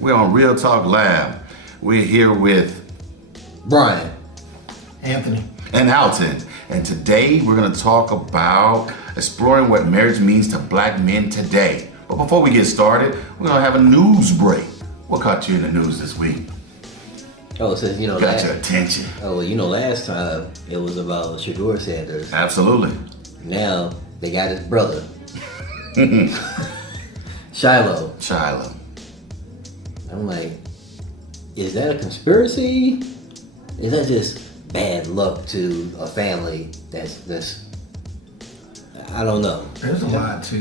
We're on Real Talk Lab. We're here with Brian. Anthony. and Alton. And today we're going to talk about exploring what marriage means to black men today. But before we get started, we're going to have a news break. What caught you in the news this week? Oh, so Got your attention. last time it was about Shedeur Sanders. Absolutely. Now they got his brother, Shiloh. Shiloh. I'm like, is that a conspiracy? Is that just bad luck to a family that's I don't know. There's a lot to,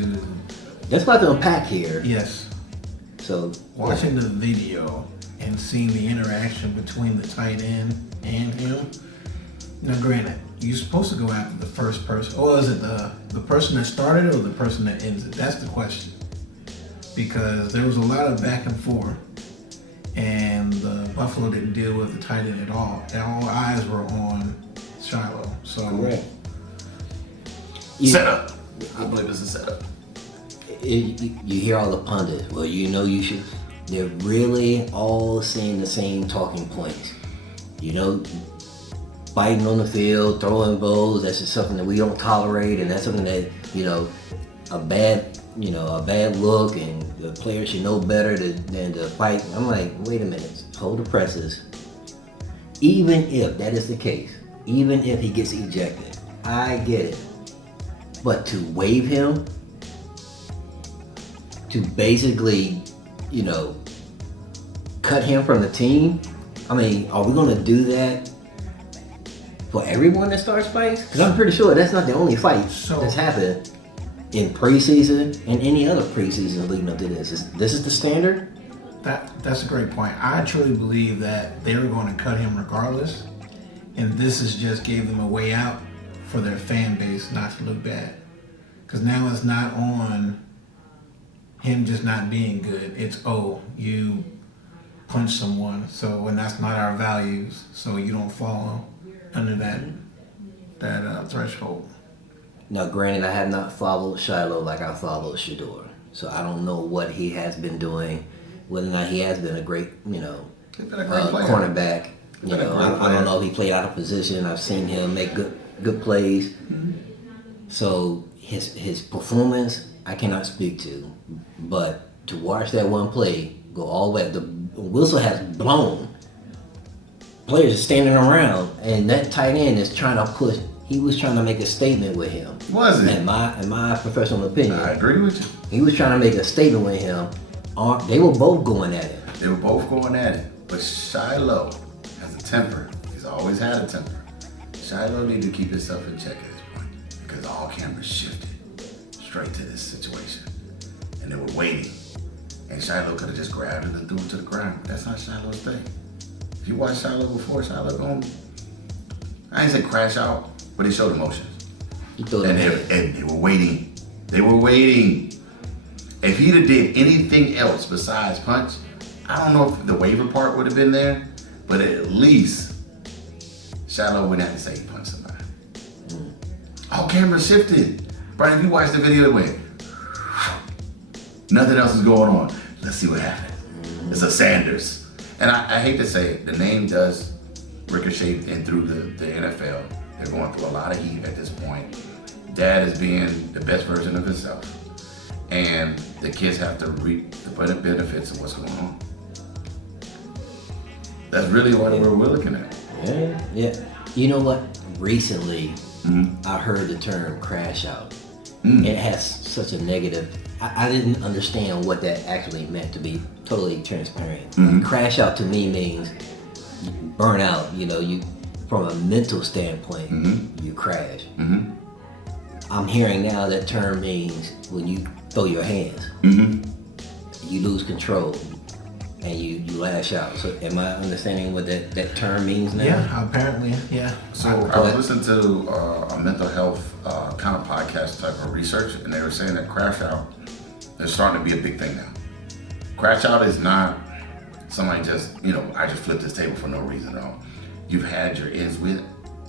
That's about to unpack here. yes, So watching the video and seeing the interaction between the tight end and him. Now, granted, you're supposed to go after the first person, or is it the person that started it or the person that ends it? That's the question. Because there was a lot of back and forth, and the Buffalo didn't deal with the tight end at all. And all eyes were on Shiloh. So, correct. Setup. I believe it's a setup. You hear all the pundits. Well, you should. They're really all saying the same talking points. Fighting on the field, throwing bows. That's just something that we don't tolerate, and that's something that a bad look, and the players should know better than to fight. I'm like, wait a minute, hold the presses. Even if that is the case, even if he gets ejected, I get it. But to waive him, to basically, cut him from the team, I mean, are we going to do that for everyone that starts fights? Because I'm pretty sure that's not the only fight that's happened in preseason and any other preseason leading up to this. This is the standard? That's a great point. I truly believe that they were going to cut him regardless, and this is just gave them a way out for their fan base not to look bad. Because now it's not on him just not being good. It's, you punch someone, and that's not our values, so you don't fall under that threshold. Now, granted, I have not followed Shiloh like I followed Shedeur, so I don't know what he has been doing, whether or not he has been a great, He's been a great player. cornerback. I don't know if he played out of position. I've seen him make good plays. Mm-hmm. So his performance, I cannot speak to, but to watch that one play go all the way, the whistle has blown. Players are standing around, and that tight end is trying to push. He was trying to make a statement with him. Was it? In my professional opinion, I agree with you. he was trying to make a statement with him. They were both going at it. They were both going at it. But Shiloh has a temper. He's always had a temper. Shiloh needs to keep himself in check at this point because all cameras shifted straight to this situation. And they were waiting. And Shiloh could have just grabbed it and threw it to the ground. That's not Shiloh's thing. If you watch Shiloh before, Shiloh going, I ain't say crash out, but he showed emotions. He threw And they were waiting. They were waiting. If he'd have did anything else besides punch, I don't know if the waiver part would have been there, but at least Shiloh wouldn't have to say he punched somebody. All cameras shifted. Brian, if you watch the video, it went, nothing else is going on. Let's see what happened. It's a Sanders. And I hate to say it, the name does ricochet in through the NFL. They're going through a lot of heat at this point. Dad is being the best version of himself. And the kids have to reap the benefits of what's going on. That's really what we're looking at. Yeah. You know what? Recently, I heard the term crash out. It has such a negative. I didn't understand what that actually meant, to be totally transparent. Crash out to me means burn out. You from a mental standpoint, you crash. I'm hearing now that term means when you throw your hands, you lose control, and you lash out. So am I understanding what that term means now? Yeah, apparently, yeah. So I was listening to a mental health kind of podcast type of research, and they were saying that crash out is starting to be a big thing now. Crash out is not somebody just, I just flipped this table for no reason at all. You've had your ends with,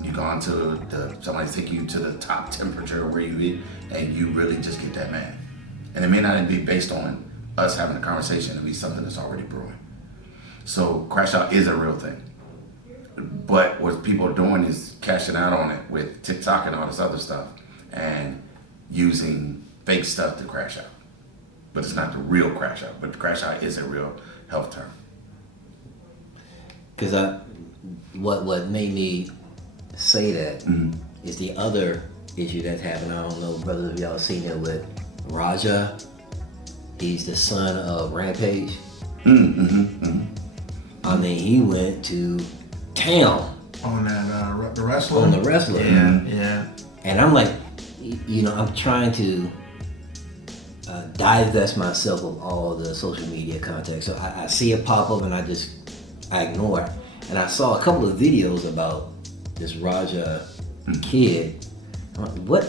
you've gone to somebody's taking you to the top temperature where you eat, and you really just get that mad. And it may not be based on us having a conversation to be something that's already brewing. So crash out is a real thing. But what people are doing is cashing out on it with TikTok and all this other stuff and using fake stuff to crash out. But it's not the real crash out. But crash out is a real health term. Because what made me say that is the other issue that's happened. I don't know, brothers, if y'all seen it with Raja. He's the son of Rampage. I mean, he went to town on that the wrestler. On the wrestler. Yeah. And I'm like, you know, I'm trying to divest myself of all the social media contact. So I see it pop up and I ignore it. And I saw a couple of videos about this Raja kid. I'm like, what?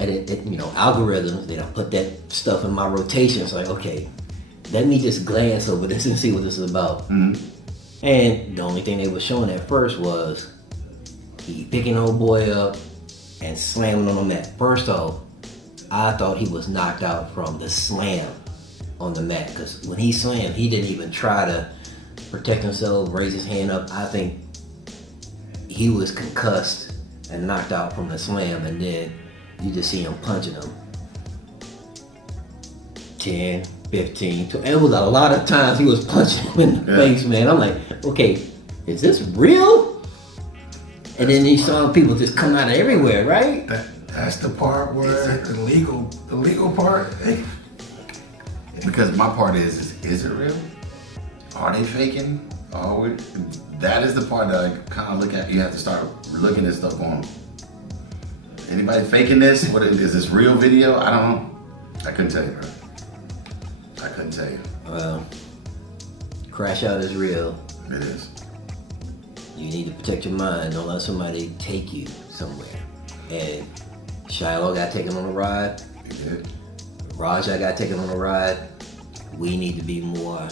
And it you know, algorithms, they don't put that stuff in my rotation. It's like, okay, let me just glance over this and see what this is about. And the only thing they were showing at first was he picking old boy up and slamming on the mat. First off, I thought he was knocked out from the slam on the mat, because when he slammed, he didn't even try to protect himself, raise his hand up. I think he was concussed and knocked out from the slam, and then you just see him punching him 10, 15, 20. It was a lot of times he was punching him in the face, man. I'm like, okay, is this real? And then you saw people just come out of everywhere, right? That's the part where the legal part. Because my part is it real? Are they faking? That is the part that I kind of look at. You have to start looking at stuff going, anybody faking this? What is this real video? I don't know. I couldn't tell you, bro. I couldn't tell you. Well, crash out is real. It is. You need to protect your mind. Don't let somebody take you somewhere. And Shiloh got taken on a ride. He did. Raja got taken on a ride. We need to be more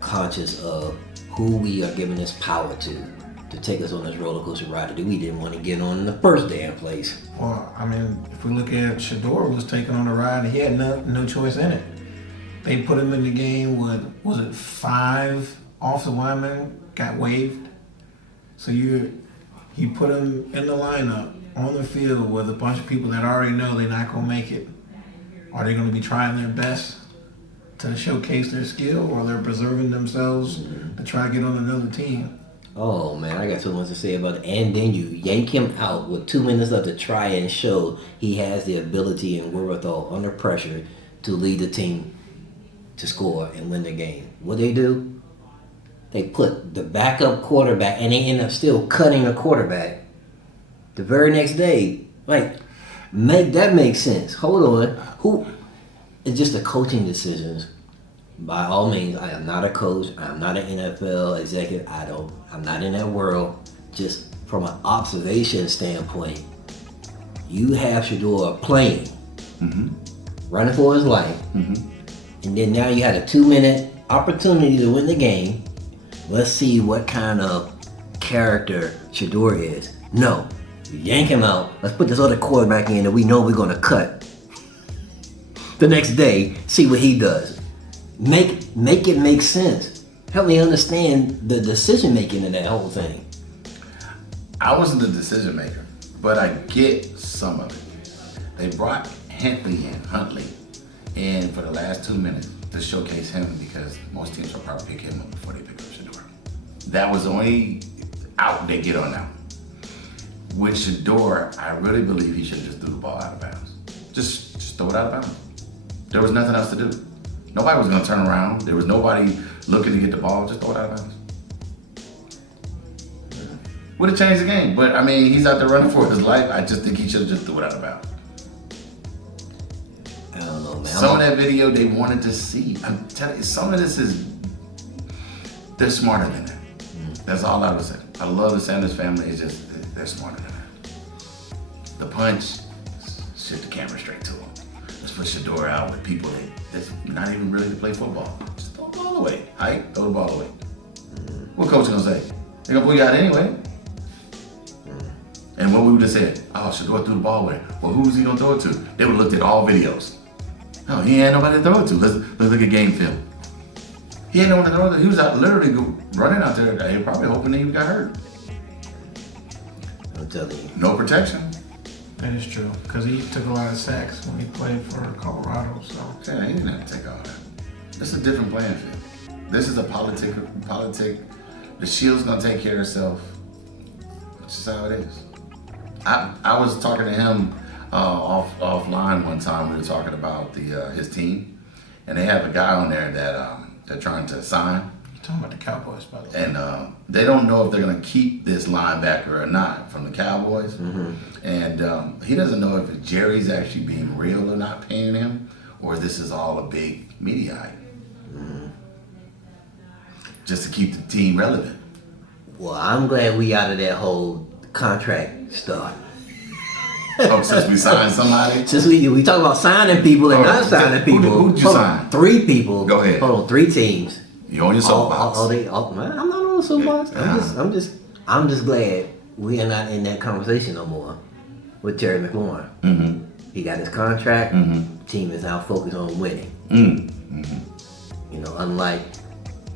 conscious of who we are giving this power to take us on this roller coaster ride that we didn't want to get on in the first damn place. Well, I mean, if we look at Shador was taken on a ride and he had no choice in it. They put him in the game with, was it 5 offensive linemen got waived? So you put him in the lineup on the field with a bunch of people that already know they're not going to make it. Are they going to be trying their best to showcase their skill, or they're preserving themselves to try to get on another team? Oh man, I got so much to say about it. And then you yank him out with 2 minutes left to try and show he has the ability and wherewithal under pressure to lead the team to score and win the game. What they do? They put the backup quarterback, and they end up still cutting the quarterback the very next day. Like, make that make sense. Hold on. It's just the coaching decisions. By all means, I am not a coach. I'm not an NFL executive. I'm not in that world. Just from an observation standpoint, you have Shador playing, running for his life, and then now you had a 2-minute opportunity to win the game. Let's see what kind of character Shador is. No, you yank him out. Let's put this other quarterback in that we know we're going to cut. The next day, see what he does. Make it make sense. Help me understand the decision making in that whole thing. I wasn't the decision maker, but I get some of it. They brought Huntley in for the last 2 minutes to showcase him, because most teams will probably pick him up before they pick up Shador. That was the only out they get on now. With Shador, I really believe he should have just threw the ball out of bounds. Just throw it out of bounds. There was nothing else to do. Nobody was going to turn around. There was nobody looking to get the ball. Just throw it out of bounds. Would have changed the game. But, I mean, he's out there running for his life. I just think he should have just threw it out of bounds. I don't know, man. Some of that video they wanted to see. I'm telling you, some of this is, they're smarter than that. That's all I would say. I love the Sanders family. It's just, they're smarter than that. The punch, shit the camera straight to him. Let's put Shador out with people that's not even really to play football. Just throw the ball away. Hike, throw the ball away. What coach gonna say? They're gonna pull you out anyway. And what we would have said, oh, Shador threw the ball away. Well, who's he gonna throw it to? They would have looked at all videos. No, he ain't nobody to throw it to. Let's look at game film. He ain't no one to throw it to. He was out literally running out there. He probably hoping that he got hurt. I'm telling you. No protection. That is true, because he took a lot of sacks when he played for Colorado. So Yeah, he didn't have to take all that. This is a different playing field. This is a politic. The Shield's gonna take care of itself. That's just how it is. I was talking to him offline one time. We were talking about his team, and they have a guy on there that they're trying to sign. you're talking about the Cowboys, by the way. And they don't know if they're going to keep this linebacker or not from the Cowboys. And he doesn't know if Jerry's actually being real or not paying him, or this is all a big media hype. Just to keep the team relevant. Well, I'm glad we out of that whole contract stuff. Oh, since we signed somebody? Since we talk about signing people and not signing people. Who'd you Hold on, sign? 3 people. Go ahead. Hold on, 3 teams. You on your soapbox. Man, I'm not on the soapbox. Yeah. I'm just glad we are not in that conversation no more with Terry McLaurin. Mm-hmm. He got his contract. Mm-hmm. Team is now focused on winning. Mm-hmm. You know, unlike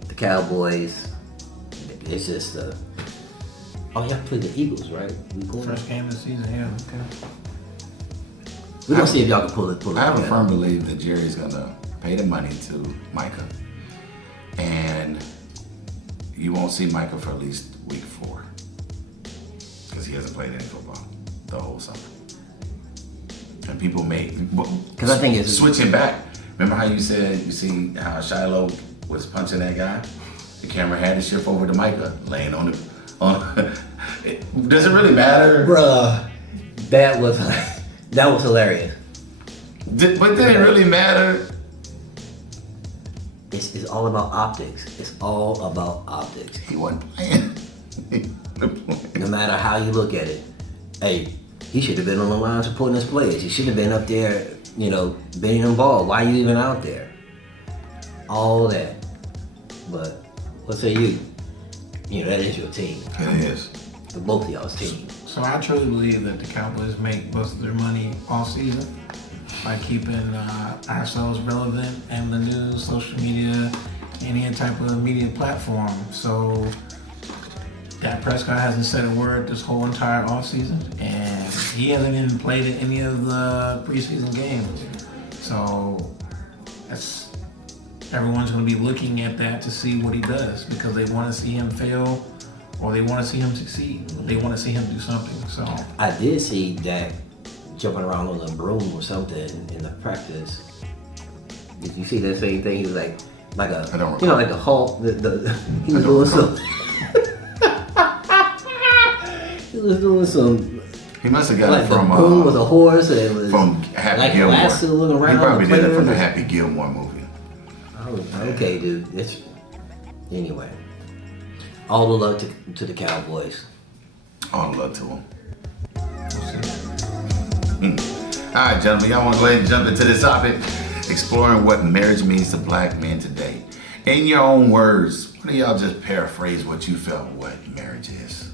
the Cowboys, it's just oh, y'all play the Eagles, right? We going. First game of the season, yeah. Okay. We're gonna see if y'all can pull it. I have a together. firm belief that Jerry's going to pay the money to Micah. And you won't see Micah for at least week 4. Because he hasn't played any football the whole summer. And people may... Because I think it's... Switching back. Remember how you said, you see how Shiloh was punching that guy? The camera had to shift over to Micah, laying on the... Does it really matter? Bruh, that was hilarious. But did it really matter? It's all about optics. It's all about optics. He wasn't playing. No matter how you look at it. Hey, he should have been on the line supporting his players. He should have been up there, you know, being involved. Why are you even out there? All that. But what say you? You know, that is your team. It is. The both of y'all's team. So I truly believe that the Cowboys make most of their money all season by keeping ourselves relevant in the news, social media, any type of media platform. So Dak Prescott hasn't said a word this whole entire offseason, and he hasn't even played in any of the preseason games. So everyone's going to be looking at that to see what he does, because they want to see him fail or they want to see him succeed. They want to see him do something. So I did see Dak jumping around on a broom or something in the practice. Did you see that same thing? He was like a, I don't you know, like the Hulk. He was doing some. He was doing some. He must have got Like it the from broom was a horse, and it was from Happy like Gilmore. lassoing around. He probably the did it from the players. Happy Gilmore movie. Okay, dude. It's anyway. All the luck to the Cowboys. All the love to him. All right, gentlemen, y'all want to go ahead and jump into this topic, exploring what marriage means to black men today. In your own words, why don't y'all just paraphrase what you felt what marriage is?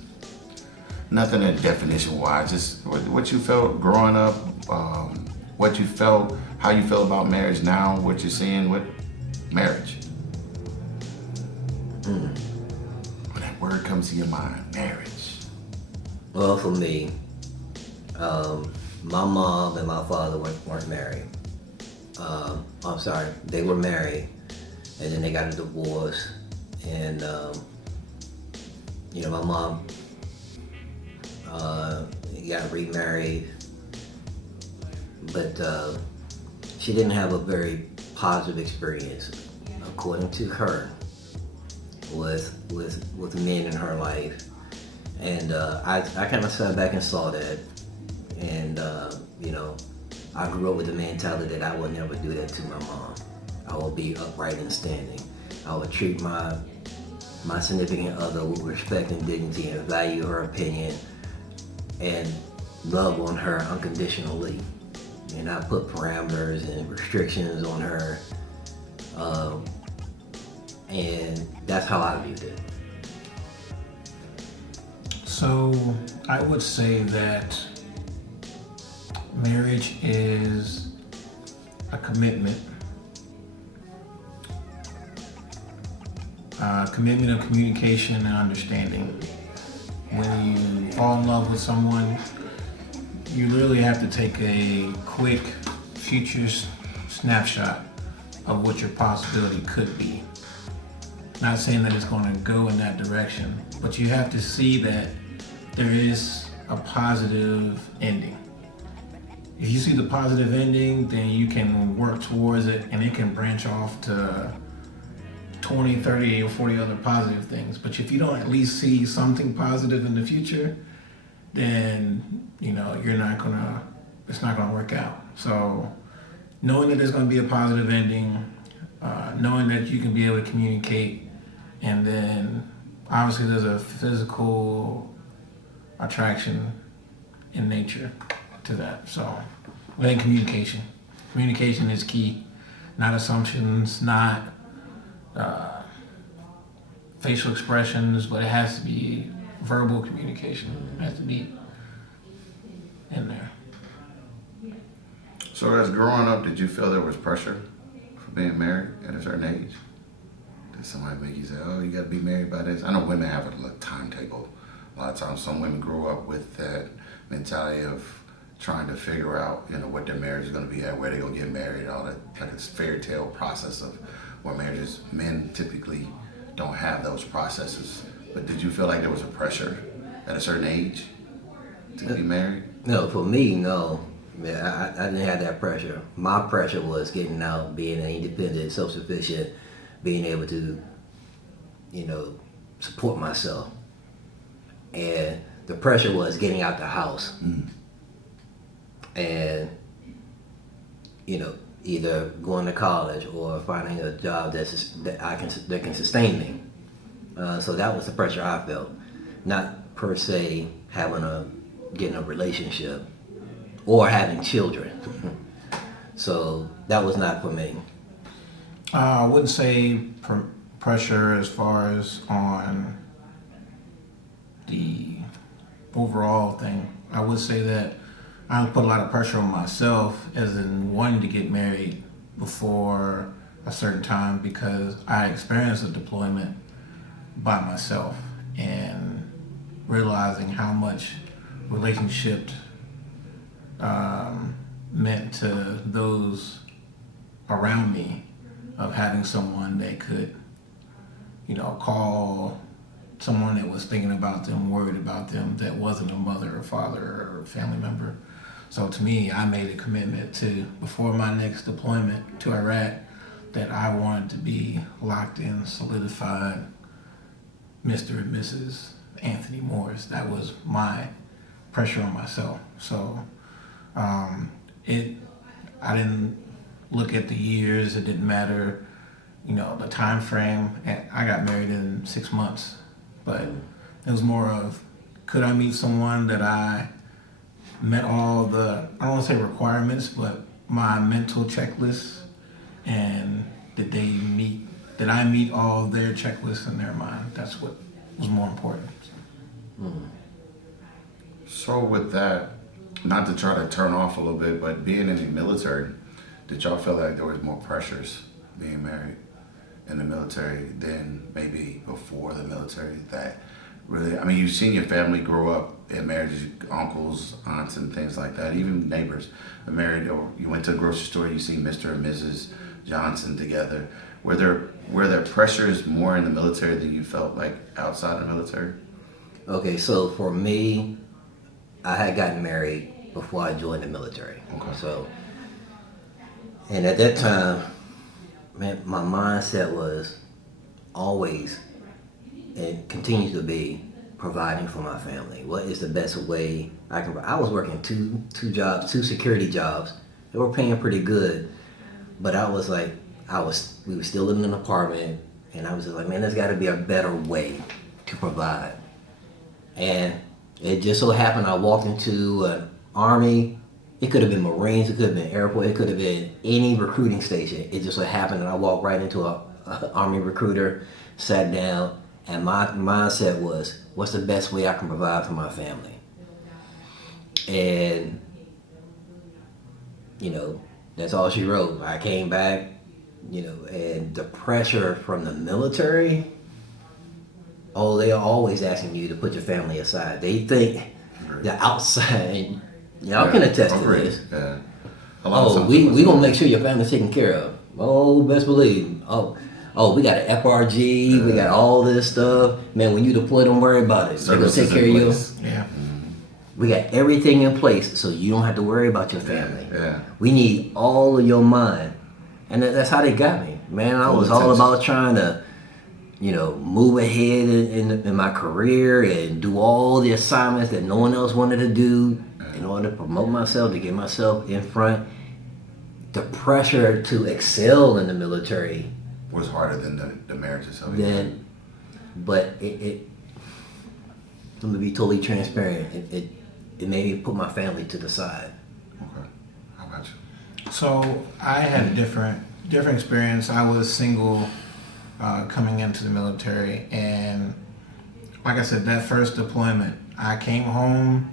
Nothing in definition-wise, just what you felt growing up, what you felt, how you feel about marriage now, what you're seeing with marriage. When that word comes to your mind, marriage. Well, for me, my mom and my father weren't married. I'm sorry, they were married, and then they got a divorce. And you know, my mom got remarried, but she didn't have a very positive experience, according to her, with men in her life. And I kind of sat back and saw that, and you know, I grew up with the mentality that I would never do that to my mom. I would be upright and standing. I would treat my significant other with respect and dignity, and value her opinion, and love on her unconditionally. And I put parameters and restrictions on her, and that's how I viewed it. So I would say that marriage is a commitment. Commitment of communication and understanding. When you fall in love with someone, you literally have to take a quick future snapshot of what your possibility could be. Not saying that it's going to go in that direction, but you have to see that there is a positive ending. If you see the positive ending, then you can work towards it, and it can branch off to 20, 30, or 40 other positive things. But if you don't at least see something positive in the future, then it's not gonna work out. So knowing that there's gonna be a positive ending, knowing that you can be able to communicate, and then obviously there's a physical attraction in nature to that. So then communication is key. Not assumptions, not facial expressions, but it has to be verbal communication. It has to be in there. So as growing up, did you feel there was pressure for being married at a certain age? Did somebody make you say, oh, you gotta be married by this? I know women have a timetable. A lot of times some women grow up with that mentality of trying to figure out, what their marriage is gonna be at, where they're gonna get married, all that, like it's fairy tale process of where marriages, men typically don't have those processes. But did you feel like there was a pressure at a certain age to be married? No, for me, no. Yeah, I didn't have that pressure. My pressure was getting out, being independent, self-sufficient, being able to, support myself. And the pressure was getting out the house. And, either going to college or finding a job that can sustain me. So that was the pressure I felt. Not per se getting a relationship or having children. So that was not for me. I wouldn't say pressure as far as on the overall thing. I would say that I put a lot of pressure on myself as in wanting to get married before a certain time because I experienced a deployment by myself and realizing how much relationship meant to those around me, of having someone that could, call, someone that was thinking about them, worried about them, that wasn't a mother or father or family member. So to me, I made a commitment to, before my next deployment to Iraq, that I wanted to be locked in, solidified, Mr. and Mrs. Anthony Morris. That was my pressure on myself. So I didn't look at the years. It didn't matter, the time frame. And I got married in 6 months, but it was more of, could I meet someone that I met all the, I don't want to say requirements, but my mental checklists, and did I meet all their checklists in their mind? That's what was more important. So with that, not to try to turn off a little bit, but being in the military, did y'all feel like there was more pressures being married in the military than maybe before the military? That really, you've seen your family grow up in marriages, uncles, aunts, and things like that, even neighbors are married, or you went to the grocery store, you see Mr. and Mrs. Johnson together. Were there pressures more in the military than you felt like outside the military? Okay, so for me, I had gotten married before I joined the military. Okay. So, and at that time, man, my mindset was always, and continues to be, providing for my family. What is the best way I can? I was working two jobs, 2 security jobs. They were paying pretty good, but I was like, we were still living in an apartment, and I was just like, man, there's got to be a better way to provide. And it just so happened I walked into an Army. It could have been Marines, it could have been airport, it could have been any recruiting station. It just so happened that I walked right into a Army recruiter, sat down, and my mindset was, what's the best way I can provide for my family? And, That's all she wrote. I came back, and the pressure from the military. Oh, they are always asking you to put your family aside. They think the outside. Y'all can attest to this. Yeah. Oh, we gonna make sure your family's taken care of. Oh, best believe. Oh, we got an FRG. We got all this stuff. Man, when you deploy, don't worry about it. They're gonna take care of you. Yeah. We got everything in place, so you don't have to worry about your family. Yeah. We need all of your mind, and that's how they got me. Man, I was all about trying to, move ahead in my career and do all the assignments that no one else wanted to do in order to promote myself, to get myself in front. The pressure to excel in the military was harder than the marriage itself. But it let me be totally transparent. It made me put my family to the side. Okay. How about you? So I had a different experience. I was single coming into the military, and like I said, that first deployment, I came home,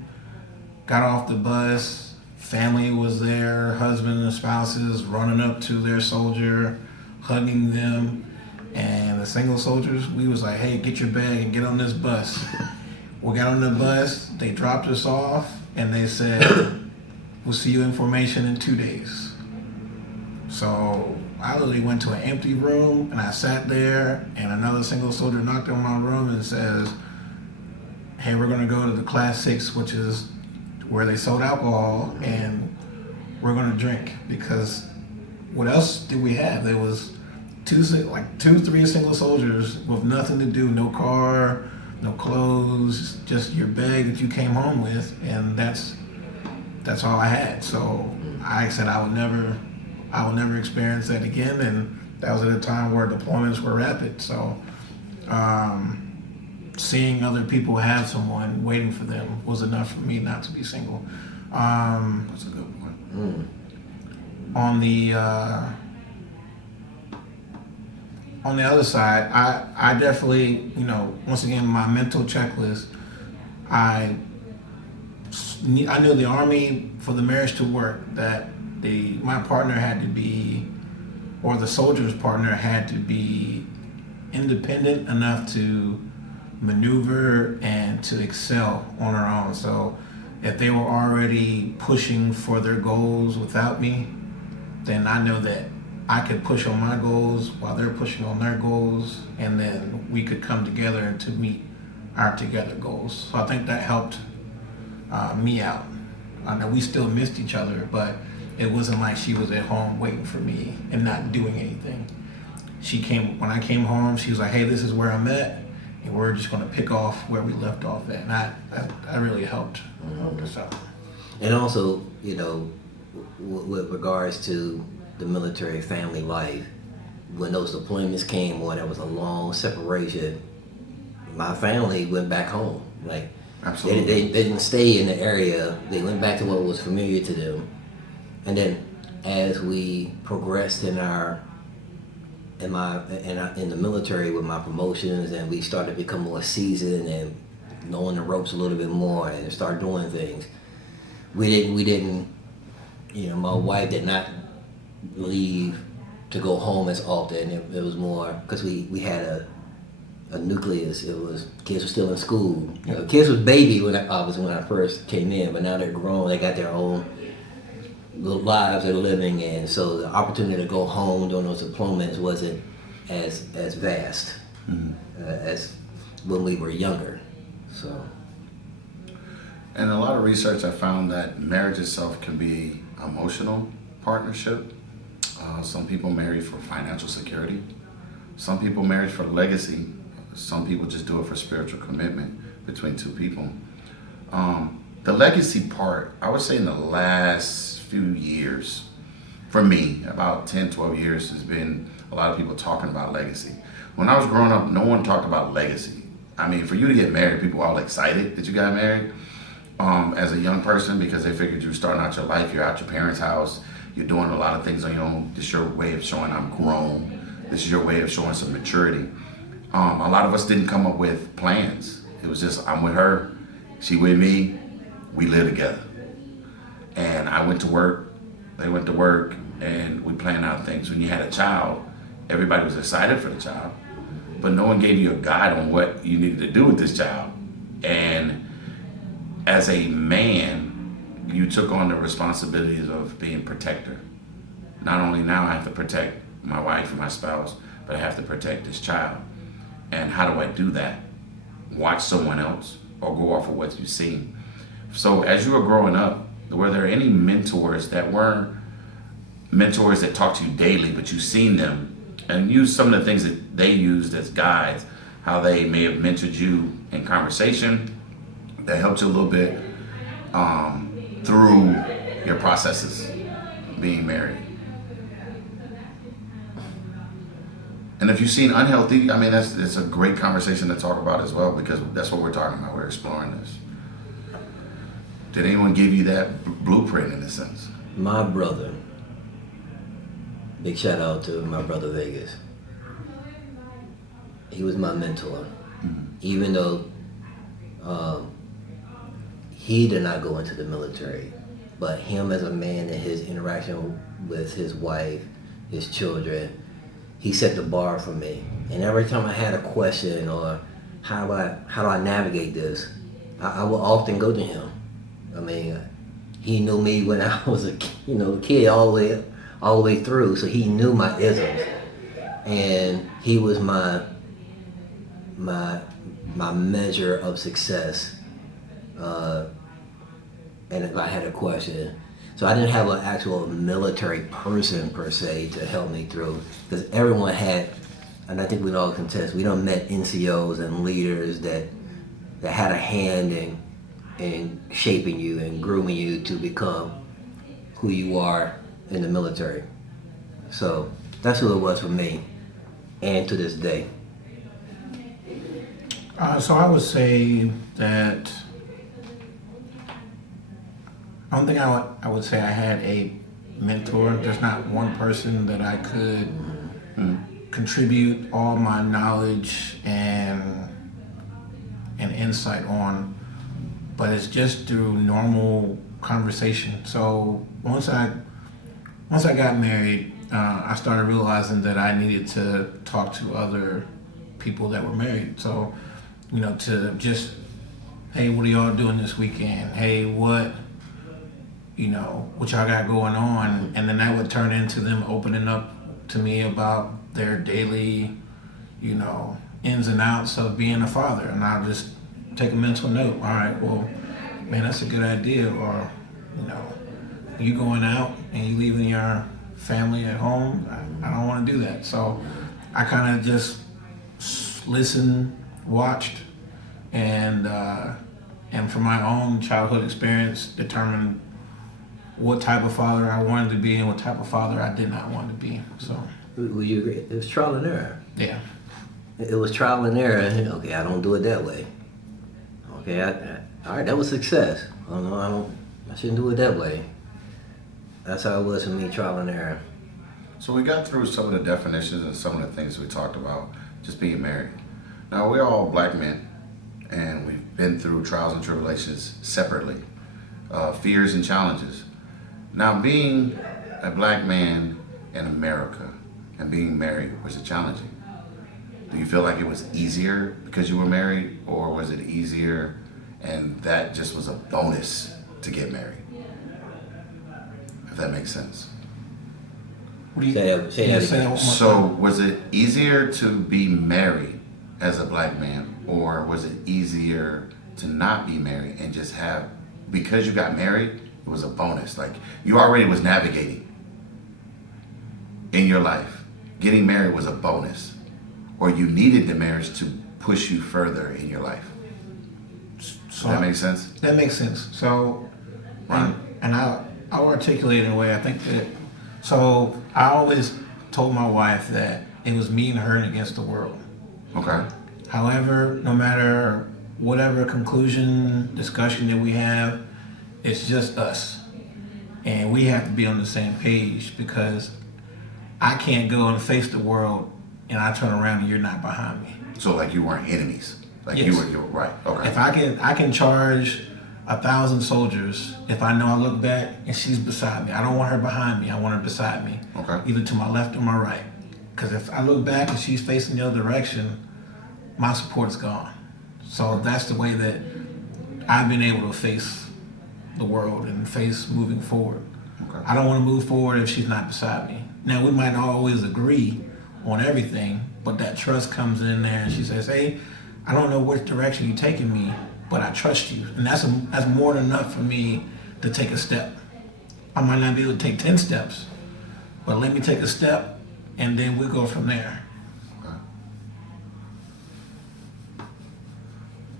got off the bus, family was there, husband and spouses running up to their soldier, hugging them, and the single soldiers, we was like, hey, get your bag and get on this bus. We got on the bus, they dropped us off, and they said, we'll see you in formation in 2 days. So I literally went to an empty room, and I sat there, and another single soldier knocked on my room and says, hey, we're gonna go to the Class 6, which is where they sold alcohol, and we're gonna drink, because what else did we have? There was two, three single soldiers with nothing to do, no car, no clothes, just your bag that you came home with, and that's all I had. So I said I will never experience that again, and that was at a time where deployments were rapid. So seeing other people have someone waiting for them was enough for me not to be single. That's a good point. On the other side, I definitely, once again, my mental checklist, I knew the Army, for the marriage to work, that my partner had to be, or the soldier's partner had to be independent enough to maneuver and to excel on her own. So if they were already pushing for their goals without me, then I know that I could push on my goals while they're pushing on their goals, and then we could come together to meet our together goals. So I think that helped me out. I know we still missed each other, but it wasn't like she was at home waiting for me and not doing anything. When I came home, she was like, hey, this is where I'm at, and we're just gonna pick off where we left off at. And that really helped us out. And also, with regards to the military family life, when those deployments came, or there was a long separation, my family went back home. Like, absolutely, they didn't stay in the area. They went back to what was familiar to them. And then, as we progressed in the military with my promotions, and we started to become more seasoned and knowing the ropes a little bit more and start doing things, we didn't. My wife did not leave to go home as often. It was more because we had a nucleus. It was kids were still in school. Kids was baby when I first came in, but now they're grown. They got their own little lives they're living in. So the opportunity to go home during those deployments wasn't as vast as when we were younger. So. And a lot of research, I found that marriage itself can be emotional partnership. Some people marry for financial security. Some people marry for legacy. Some people just do it for spiritual commitment between two people. The legacy part, I would say in the last few years, for me, about 10, 12 years, has been a lot of people talking about legacy. When I was growing up, no one talked about legacy. I mean, for you to get married, people were all excited that you got married as a young person, because they figured you were starting out your life, you're at your parents' house, you're doing a lot of things on your own. This is your way of showing I'm grown. This is your way of showing some maturity. A lot of us didn't come up with plans. It was just, I'm with her, she with me, we live together. And I went to work, They went to work, and we planned out things. When you had a child, everybody was excited for the child, but no one gave you a guide on what you needed to do with this child. And as a man, you took on the responsibilities of being protector. Not only now I have to protect my wife and my spouse, but I have to protect this child. And how do I do that? Watch someone else or go off of what you've seen. So as you were growing up, were there any mentors that weren't mentors that talked to you daily, but you've seen them and used some of the things that they used as guides, how they may have mentored you in conversation that helped you a little bit through your processes being married? And if you've seen unhealthy, I mean, it's a great conversation to talk about as well, because that's what we're talking about. We're exploring this. Did anyone give you that blueprint in a sense? My brother, big shout out to my brother Vegas. He was my mentor. Even though he did not go into the military, but him as a man and his interaction with his wife, his children, he set the bar for me. And every time I had a question or how do I navigate this, I would often go to him. I mean, he knew me when I was a kid all the way through, so he knew my isms, and he was my measure of success. And if I had a question, so I didn't have an actual military person per se to help me through, because everyone had, and I think we'd all contest, we don't met NCOs and leaders that had a hand in shaping you and grooming you to become who you are in the military. So that's who it was for me, and to this day. So I would say that I don't think I would say I had a mentor. There's not one person that I could contribute all my knowledge and insight on, but it's just through normal conversation. So once I got married, I started realizing that I needed to talk to other people that were married. So, to just, hey, what are y'all doing this weekend? Hey, what y'all got going on? And then that would turn into them opening up to me about their daily, ins and outs of being a father. And I'll just take a mental note. All right, well, man, that's a good idea. Or, you going out and you leaving your family at home? I don't want to do that. So I kind of just listened, watched, and from my own childhood experience, determined what type of father I wanted to be and what type of father I did not want to be. So, Would you agree? It was trial and error. Yeah. It was trial and error. Okay, I don't do it that way. Okay, all right, that was success. Oh no, I shouldn't do it that way. That's how it was for me, trial and error. So we got through some of the definitions and some of the things we talked about, just being married. Now, we're all black men, and we've been through trials and tribulations separately, fears and challenges. Now, being a black man in America and being married, was it challenging? Do you feel like it was easier because you were married, or was it easier and that just was a bonus to get married? If that makes sense. What do you Say that again. So was it easier to be married as a black man, or was it easier to not be married and just have, because you got married, it was a bonus? Like, you already was navigating in your life. Getting married was a bonus, or you needed the marriage to push you further in your life. Does that make sense? That makes sense. So, Right. and I'll articulate it in a way I think that. So I always told my wife that it was me and her against the world. Okay. However, no matter whatever conclusion, discussion that we have, it's just us. And we have to be on the same page, because I can't go and face the world and I turn around and you're not behind me. So like you weren't enemies. Like Yes. you were right. Okay. If I can charge 1,000 soldiers if I know I look back and she's beside me. I don't want her behind me. I want her beside me. Okay. Either to my left or my right. Because if I look back and she's facing the other direction, my support's gone. So that's the way that I've been able to face the world and face moving forward. Okay. I don't want to move forward if she's not beside me. Now, we might not always agree on everything, but that trust comes in there and she says, hey, I don't know which direction you're taking me, but I trust you. And that's more than enough for me to take a step. I might not be able to take 10 steps, but let me take a step and then we'll go from there. Okay.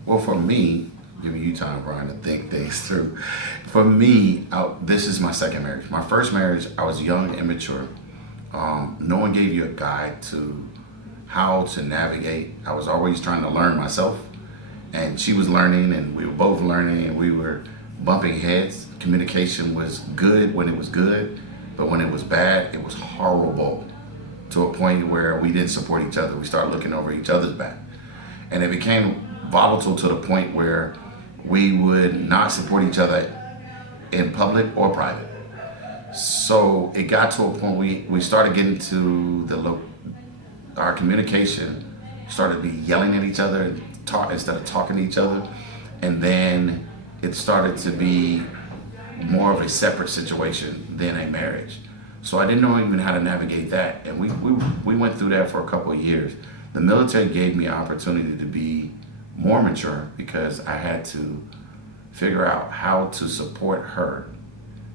Well, for me, giving you time, Brian, to think things through. For me, this is my second marriage. My first marriage, I was young, immature. No one gave you a guide to how to navigate. I was always trying to learn myself, and she was learning, and we were both learning, and we were bumping heads. Communication was good when it was good, but when it was bad, it was horrible, to a point where we didn't support each other. We started looking over each other's back, and it became volatile to the point where we would not support each other in public or private. So it got to a point we started getting to our communication started to be yelling at each other instead of talking to each other, and then it started to be more of a separate situation than a marriage. So I didn't know even how to navigate that, and we went through that for a couple of years. The military gave me an opportunity to be more mature because I had to figure out how to support her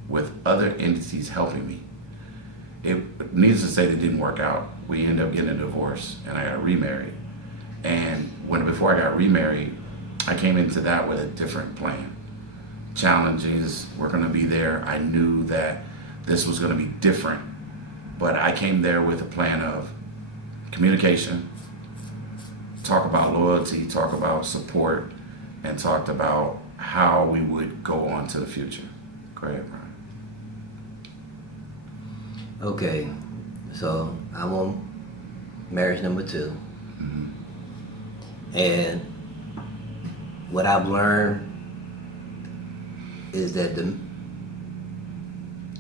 with other entities helping me. Needless to say, it didn't work out. We ended up getting a divorce, and I got remarried. And before I got remarried, I came into that with a different plan. Challenges were going to be there. I knew that this was going to be different, but I came there with a plan of communication, talk about loyalty, talk about support, and talked about how we would go on to the future. Go ahead, Brian. Okay, so I'm on marriage number 2. Mm-hmm. And what I've learned is that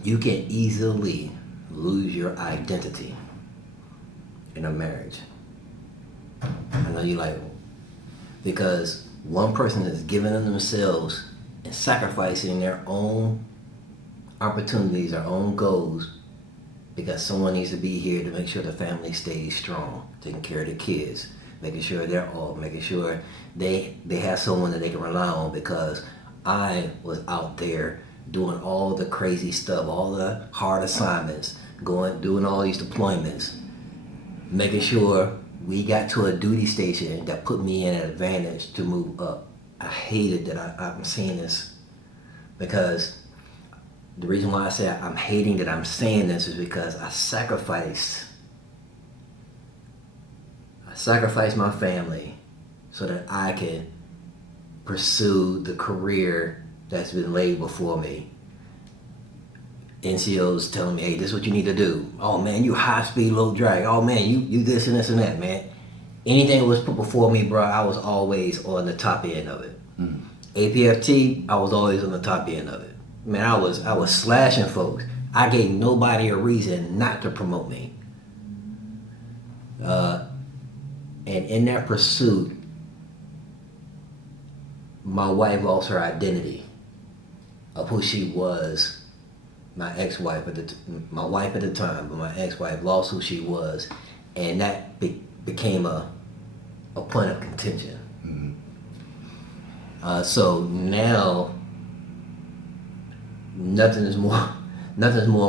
you can easily lose your identity in a marriage. I know you like, because one person is giving of themselves and sacrificing their own opportunities, their own goals, because someone needs to be here to make sure the family stays strong, taking care of the kids, making sure making sure they have someone that they can rely on, because I was out there doing all the crazy stuff, all the hard assignments, doing all these deployments, making sure we got to a duty station that put me in an advantage to move up. I hated that I'm saying this, because the reason why I say I'm hating that I'm saying this is because I sacrificed my family so that I can pursue the career that's been laid before me. NCOs telling me, hey, this is what you need to do. Oh man, you high speed, low drag. Oh man, you this and this and that, man. Anything that was put before me, bro, I was always on the top end of it. Mm-hmm. APFT, I was always on the top end of it. Man, I was slashing folks. I gave nobody a reason not to promote me. And in that pursuit, my wife lost her identity of who she was. My ex-wife my wife at the time, but my ex-wife lost who she was, and that became a point of contention. Mm-hmm. So now, nothing is more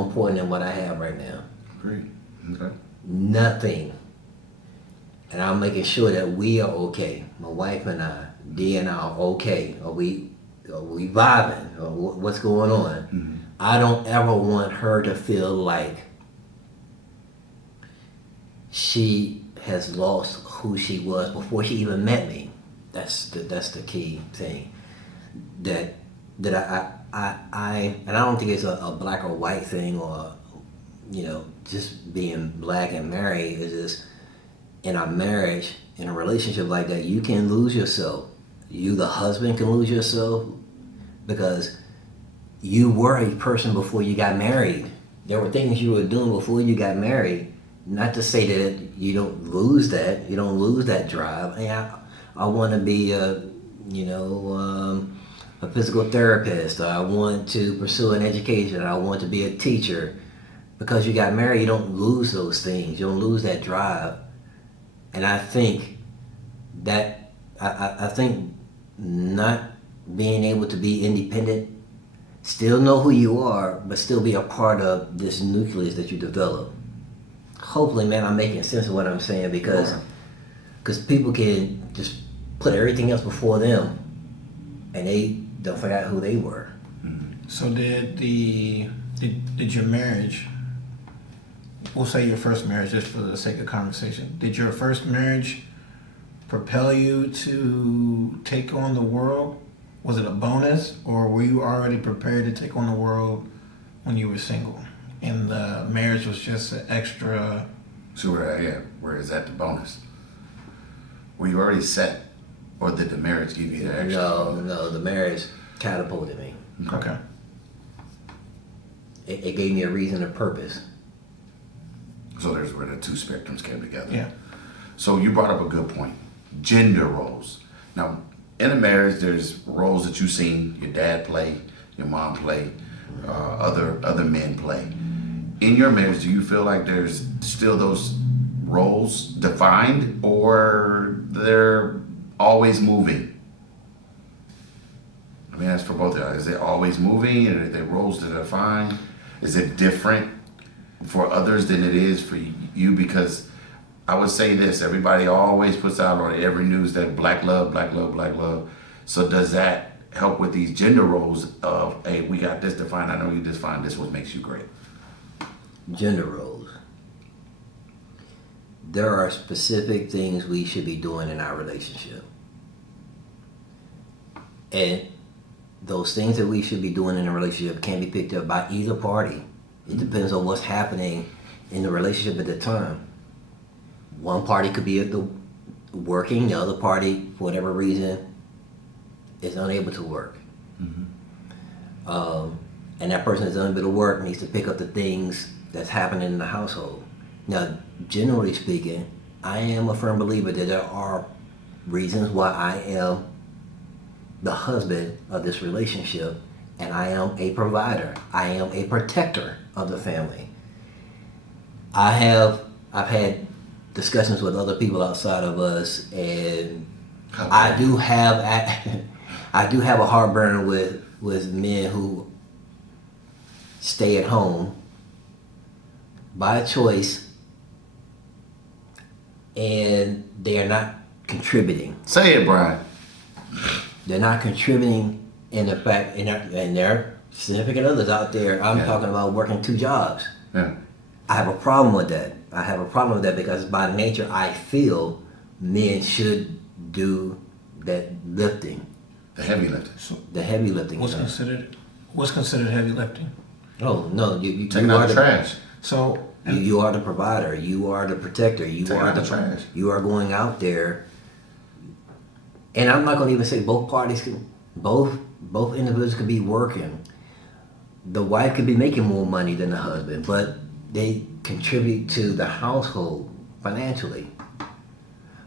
important than what I have right now. Great. Okay. Nothing. And I'm making sure that we are okay. My wife and I, Dee and I are okay. Are we vibing? Or what's going on? Mm-hmm. I don't ever want her to feel like she has lost who she was before she even met me. That's the key thing. That I and I don't think it's a black or white thing, or just being black and married. It's just in a marriage, in a relationship like that, you can lose yourself. You, the husband, can lose yourself. because you were a person before you got married. There were things you were doing before you got married. Not to say that you don't lose that. You don't lose that drive. Hey, I want to be a physical therapist. I want to pursue an education. I want to be a teacher. Because you got married, you don't lose those things. You don't lose that drive. And I think that I think not being able to be independent, still know who you are, but still be a part of this nucleus that you develop. Hopefully, man, I'm making sense of what I'm saying because people can just put everything else before them, and they don't forget who they were. So did your marriage? We'll say your first marriage, just for the sake of conversation. Did your first marriage propel you to take on the world? Was it a bonus, or were you already prepared to take on the world when you were single, and the marriage was just an extra? So where is that the bonus? Were you already set, or did the marriage give you the extra? No, the marriage catapulted me. Okay. It gave me a reason, a purpose. So there's where the two spectrums came together. Yeah. So you brought up a good point. Gender roles. Now, in a marriage, there's roles that you've seen your dad play, your mom play, other men play. In your marriage, do you feel like there's still those roles defined, or they're always moving? I mean, that's for both of you. Is it always moving? Are there roles that are defined? Is it different for others than it is for you? Because I would say this, everybody always puts out on every news that black love, black love, black love. So does that help with these gender roles of, hey, we got this defined, I know you defined this, what makes you great? Gender roles. There are specific things we should be doing in our relationship. And those things that we should be doing in a relationship can be picked up by either party. It depends on what's happening in the relationship at the time. One party could be working, the other party, for whatever reason, is unable to work. And that person is unable to work, needs to pick up the things that's happening in the household. Now, generally speaking, I am a firm believer that there are reasons why I am the husband of this relationship, and I am a provider. I am a protector of the family. I've had discussions with other people outside of us, and I do have a heartburn with men who stay at home by choice, and they are not contributing. Say it, Brian. They're not contributing in the fact, and there are significant others out there. I'm talking about working 2 jobs. Yeah. I have a problem with that. I have a problem with that because by nature I feel men should do that lifting. The heavy lifting. The heavy lifting. What's considered heavy lifting? Oh no, you Taking out the trash. So you are the provider. You are the protector. You Taking are out the trash. You are going out there. And I'm not going to even say both parties can, both individuals could be working. The wife could be making more money than the husband, but they contribute to the household financially.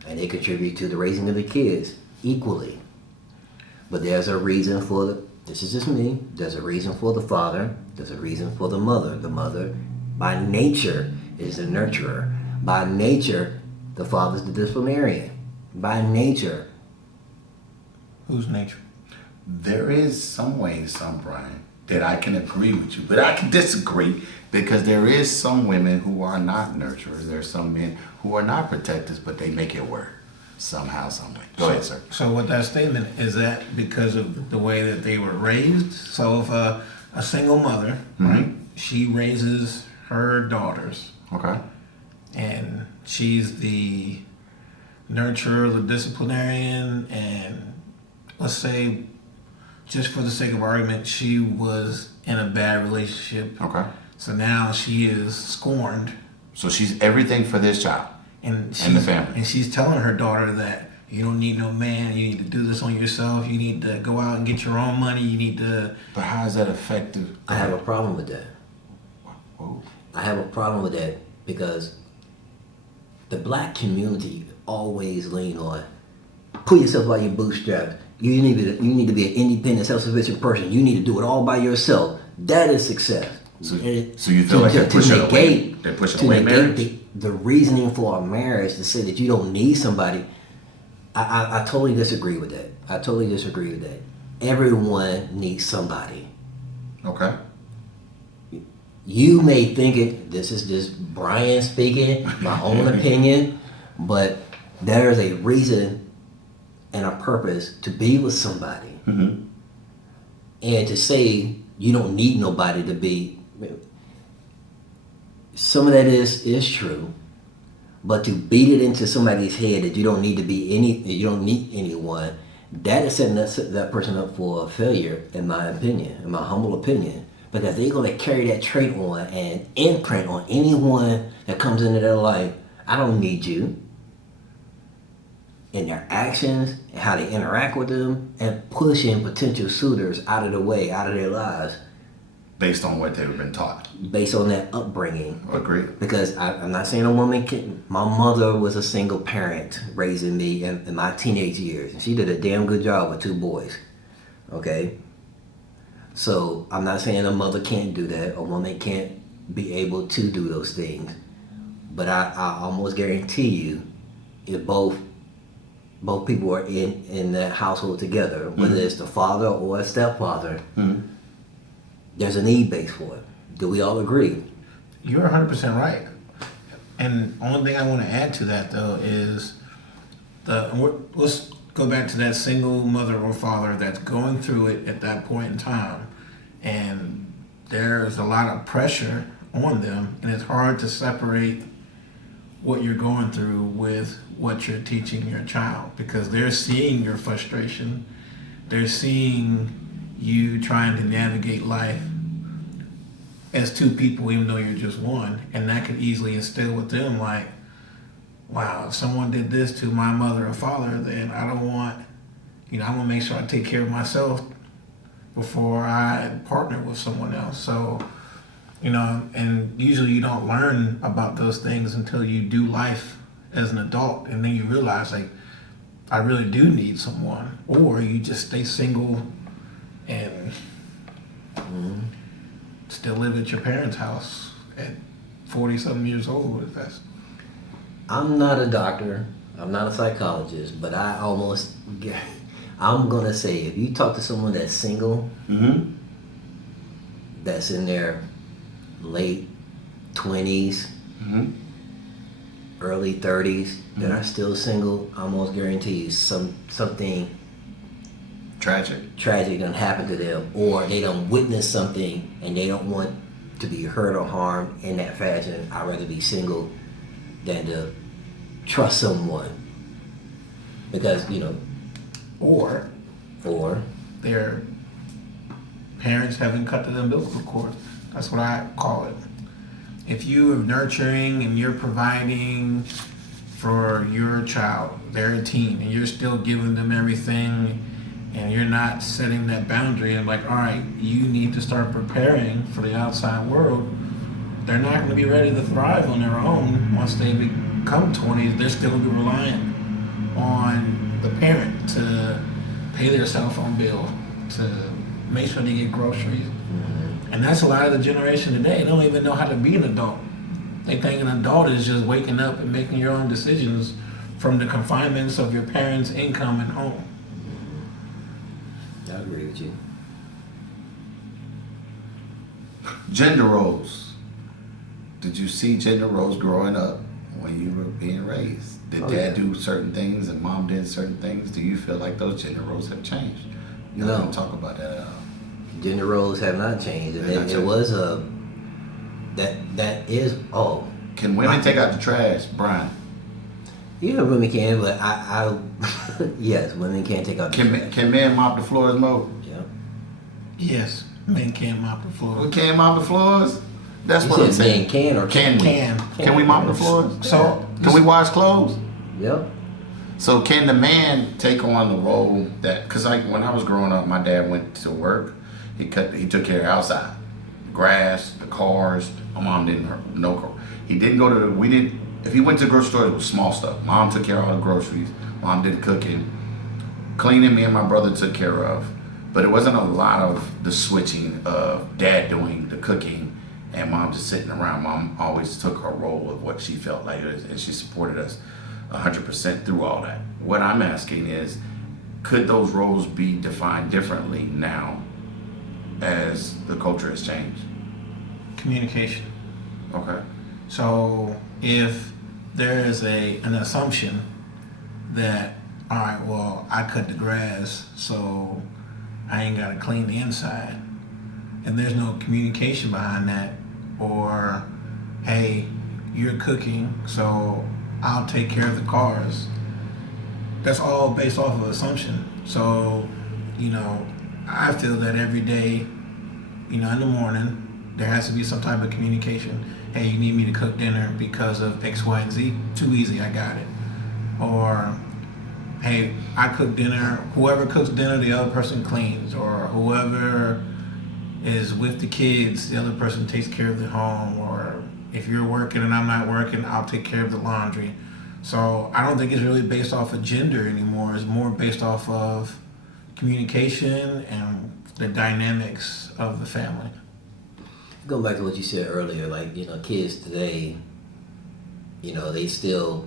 And they contribute to the raising of the kids equally. But there's a reason for this is just me, there's a reason for the father, there's a reason for the mother. The mother, by nature, is the nurturer. By nature, the father's the disciplinarian. By nature. Whose nature? There is some ways, Brian, that I can agree with you, but I can disagree because there is some women who are not nurturers. There are some men who are not protectors, but they make it work somehow, some way. Go ahead, sir. So with that statement, is that because of the way that they were raised? So if a single mother, right, she raises her daughters. Okay. And she's the nurturer, the disciplinarian, and let's say, just for the sake of argument, she was in a bad relationship. Okay. So now she is scorned. So she's everything for this child And the family. And she's telling her daughter that You don't need no man. You need to do this on yourself. You need to go out and get your own money. You need to. But how is that effective? I have a problem with that. Whoa. I have a problem with that because the black community always lean on pull yourself by your bootstraps. You need to be an independent, self-sufficient person. You need to do it all by yourself. That is success. So you feel like they're pushing away? They're pushing away marriage? The reasoning for a marriage to say that you don't need somebody, I totally disagree with that. I totally disagree with that. Everyone needs somebody. Okay. You may think it, this is just Brian speaking, my own opinion, but there is a reason and a purpose to be with somebody. Mm-hmm. And to say you don't need nobody to be, some of that is true, but to beat it into somebody's head that you don't need to be you don't need anyone, that is setting that person up for a failure, in my opinion, in my humble opinion. Because they're going to carry that trait on and imprint on anyone that comes into their life. I don't need you. In their actions, and how they interact with them, and pushing potential suitors out of the way, out of their lives. Based on what they've been taught. Based on that upbringing. Agree. Because I'm not saying a woman can. My mother was a single parent raising me in my teenage years. And she did a damn good job with 2 boys. Okay? So I'm not saying a mother can't do that. A woman can't be able to do those things. But I almost guarantee you, if both people are in that household together, whether it's the father or a stepfather, there's a need base for it. Do we all agree? You're 100% right. And only thing I want to add to that though is let's go back to that single mother or father that's going through it at that point in time, and there's a lot of pressure on them, and it's hard to separate what you're going through with what you're teaching your child, because they're seeing your frustration, they're seeing you trying to navigate life as 2 people even though you're just one, and that could easily instill with them like, wow, if someone did this to my mother or father, then I don't want, I want to make sure I take care of myself before I partner with someone else. So, and usually you don't learn about those things until you do life as an adult, and then you realize like, I really do need someone, or you just stay single and still live at your parents' house at 40-something years old. If that's I'm not a doctor. I'm not a psychologist, but I'm gonna say if you talk to someone that's single, that's in their late 20s, early 30s, that are still single, I almost guarantee you something tragic done happened to them, or they done witnessed something and they don't want to be hurt or harmed in that fashion. I'd rather be single than to trust someone, because or their parents haven't cut to the umbilical cord. That's what I call it. If you are nurturing and you're providing for your child, they're a teen, and you're still giving them everything, and you're not setting that boundary and like, all right, you need to start preparing for the outside world, they're not going to be ready to thrive on their own. Once they become 20s, they're still going to be reliant on the parent to pay their cell phone bill, to make sure they get groceries. And that's a lot of the generation today. They don't even know how to be an adult. They think an adult is just waking up and making your own decisions from the confinements of your parents' income and home. I agree with you. Gender roles. Did you see gender roles growing up when you were being raised? Did Dad do certain things and Mom did certain things? Do you feel like those gender roles have changed? You don't talk about that at all. Gender roles have not changed, and it was that is. Can women take out the trash, Brian? Yeah, women can, but I yes, women can take out the trash. Can men mop the floors, Mo? Yeah. Yes, men can mop the floor. We can't mop the floors? That's You what I'm said saying. men can or Can we? Can. Can we mop the floors? So Can we wash clothes? Yep. So can the man take on the role that? Because like when I was growing up, my dad went to work. He took care of outside, the grass, the cars. My mom didn't no car. He didn't go to. We didn't. If he went to the grocery store, it was small stuff. Mom took care of all the groceries. Mom did the cooking. Cleaning, me and my brother took care of. But it wasn't a lot of the switching of dad doing the cooking and mom just sitting around. Mom always took her role of what she felt like, and she supported us 100% through all that. What I'm asking is, could those roles be defined differently now as the culture has changed? Communication. Okay. So if there is an assumption that, all right, well, I cut the grass, so I ain't got to clean the inside, and there's no communication behind that, or hey, you're cooking, so I'll take care of the cars. That's all based off of assumption. So, I feel that every day, in the morning, there has to be some type of communication. Hey, you need me to cook dinner because of X, Y, and Z? Too easy, I got it. Or, hey, I cook dinner, whoever cooks dinner, the other person cleans. Or whoever is with the kids, the other person takes care of the home. Or if you're working and I'm not working, I'll take care of the laundry. So I don't think it's really based off of gender anymore. It's more based off of communication and the dynamics of the family. Going back to what you said earlier, like, kids today, they still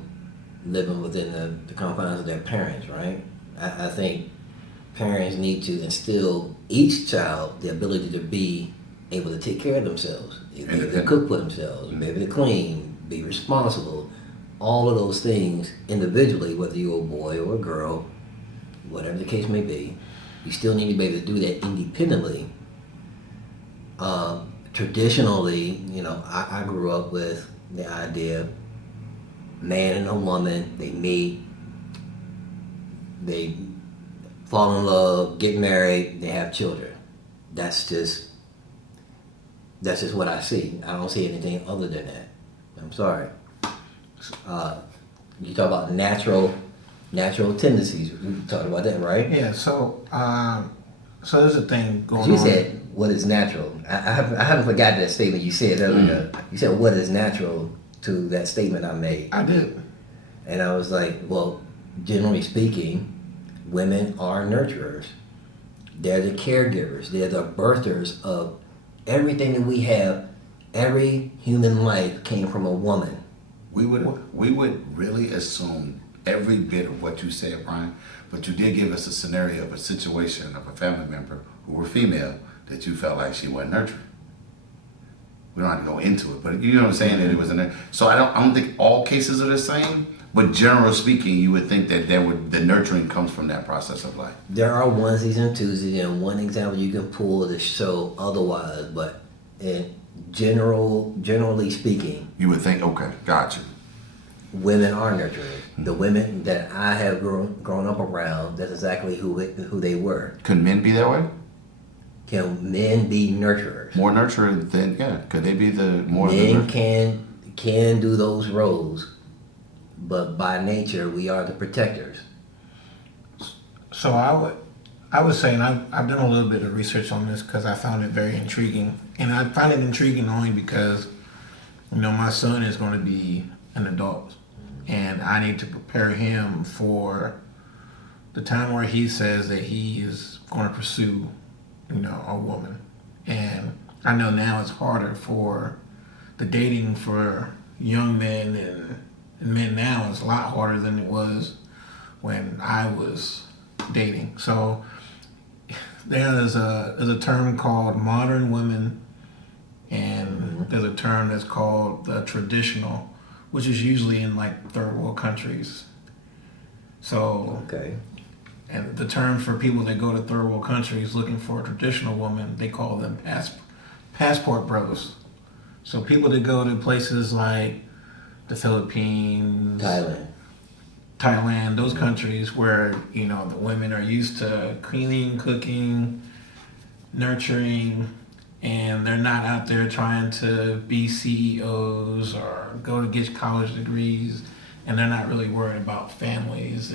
living within the confines of their parents, right? I think parents need to instill each child the ability to be able to take care of themselves, be able to cook for themselves, be able to clean, be responsible, all of those things individually, whether you're a boy or a girl, whatever the case may be, you still need to be able to do that independently. Traditionally, I grew up with the idea, man and a woman, they meet, they fall in love, get married, they have children. That's just what I see. I don't see anything other than that. I'm sorry. You talk about natural tendencies. We talked about that, right? Yeah. So there's a thing going on. You said, what is natural? I haven't forgot that statement you said earlier. You said, what is natural to that statement I made? I did. And I was like, well, generally speaking, women are nurturers. They're the caregivers. They're the birthers of everything that we have. Every human life came from a woman. We would really assume every bit of what you said, Brian, but you did give us a scenario of a situation of a family member who were female that you felt like she wasn't nurturing. We don't have to go into it, but you know what I'm saying, that it was so I don't think all cases are the same, but generally speaking, you would think that the nurturing comes from that process of life. There are onesies and twosies, and one example you can pull to show otherwise, but generally speaking, You would think, okay, got you. women are nurturers. The women that I have grown up around, that's exactly who they were. Could men be that way? Can men be nurturers? More nurturing than, could they be the more Men can do those roles, but by nature we are the protectors. So I would say, and I've done a little bit of research on this because I found it very intriguing, and I find it intriguing only because, my son is going to be an adult, and I need to prepare him for the time where he says that he is going to pursue, a woman. And I know now it's harder for the dating for young men and men now is a lot harder than it was when I was dating. So there's a term called modern women, and there's a term that's called the traditional, which is usually in like third world countries. So Okay. and the term for people that go to third world countries looking for a traditional woman, they call them passport brothers. So people that go to places like the Philippines, Thailand, those countries where, the women are used to cleaning, cooking, nurturing, and they're not out there trying to be CEOs or go to get college degrees. and they're not really worried about families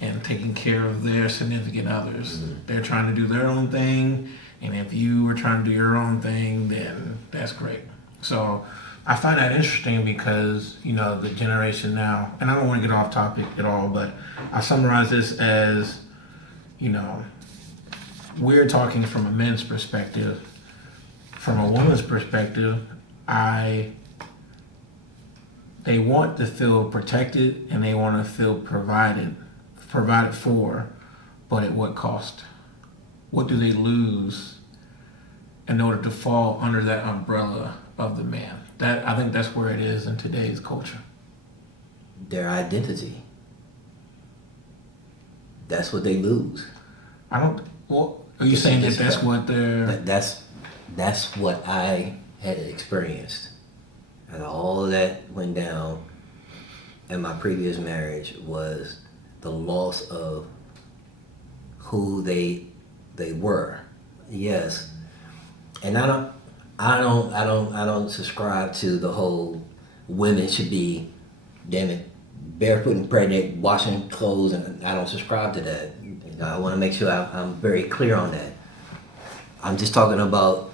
and taking care of their significant others. They're trying to do their own thing, and if you were trying to do your own thing, then that's great. So I find that interesting because, the generation now, and I don't want to get off topic at all, but I summarize this as, we're talking from a men's perspective. From a woman's perspective, they want to feel protected and they want to feel provided for, but at what cost? What do they lose in order to fall under that umbrella of the man? I think that's where it is in today's culture. Their identity. That's what they lose. Well, are you saying that that's what they're... That's what I had experienced. And all of that went down in my previous marriage was the loss of who they were. Yes. And I don't subscribe to the whole women should be, damn it, barefoot and pregnant, washing clothes, and I don't subscribe to that. I want to make sure I'm very clear on that. I'm just talking about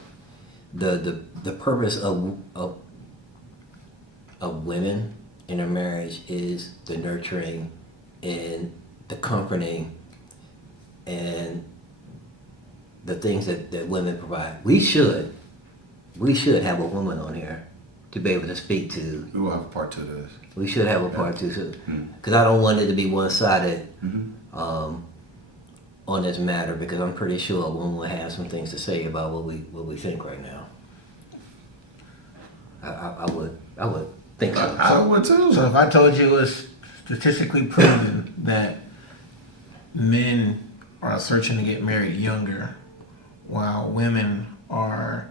the purpose of women in a marriage is the nurturing and the comforting and the things that women provide. We should have a woman on here to be able to speak to. We will have a part 2 of this. We should have a part 2, because I don't want it to be one-sided on this matter, because I'm pretty sure a woman will have some things to say about what we think right now. I would think so. I would too. So if I told you it was statistically proven that men are searching to get married younger, while women are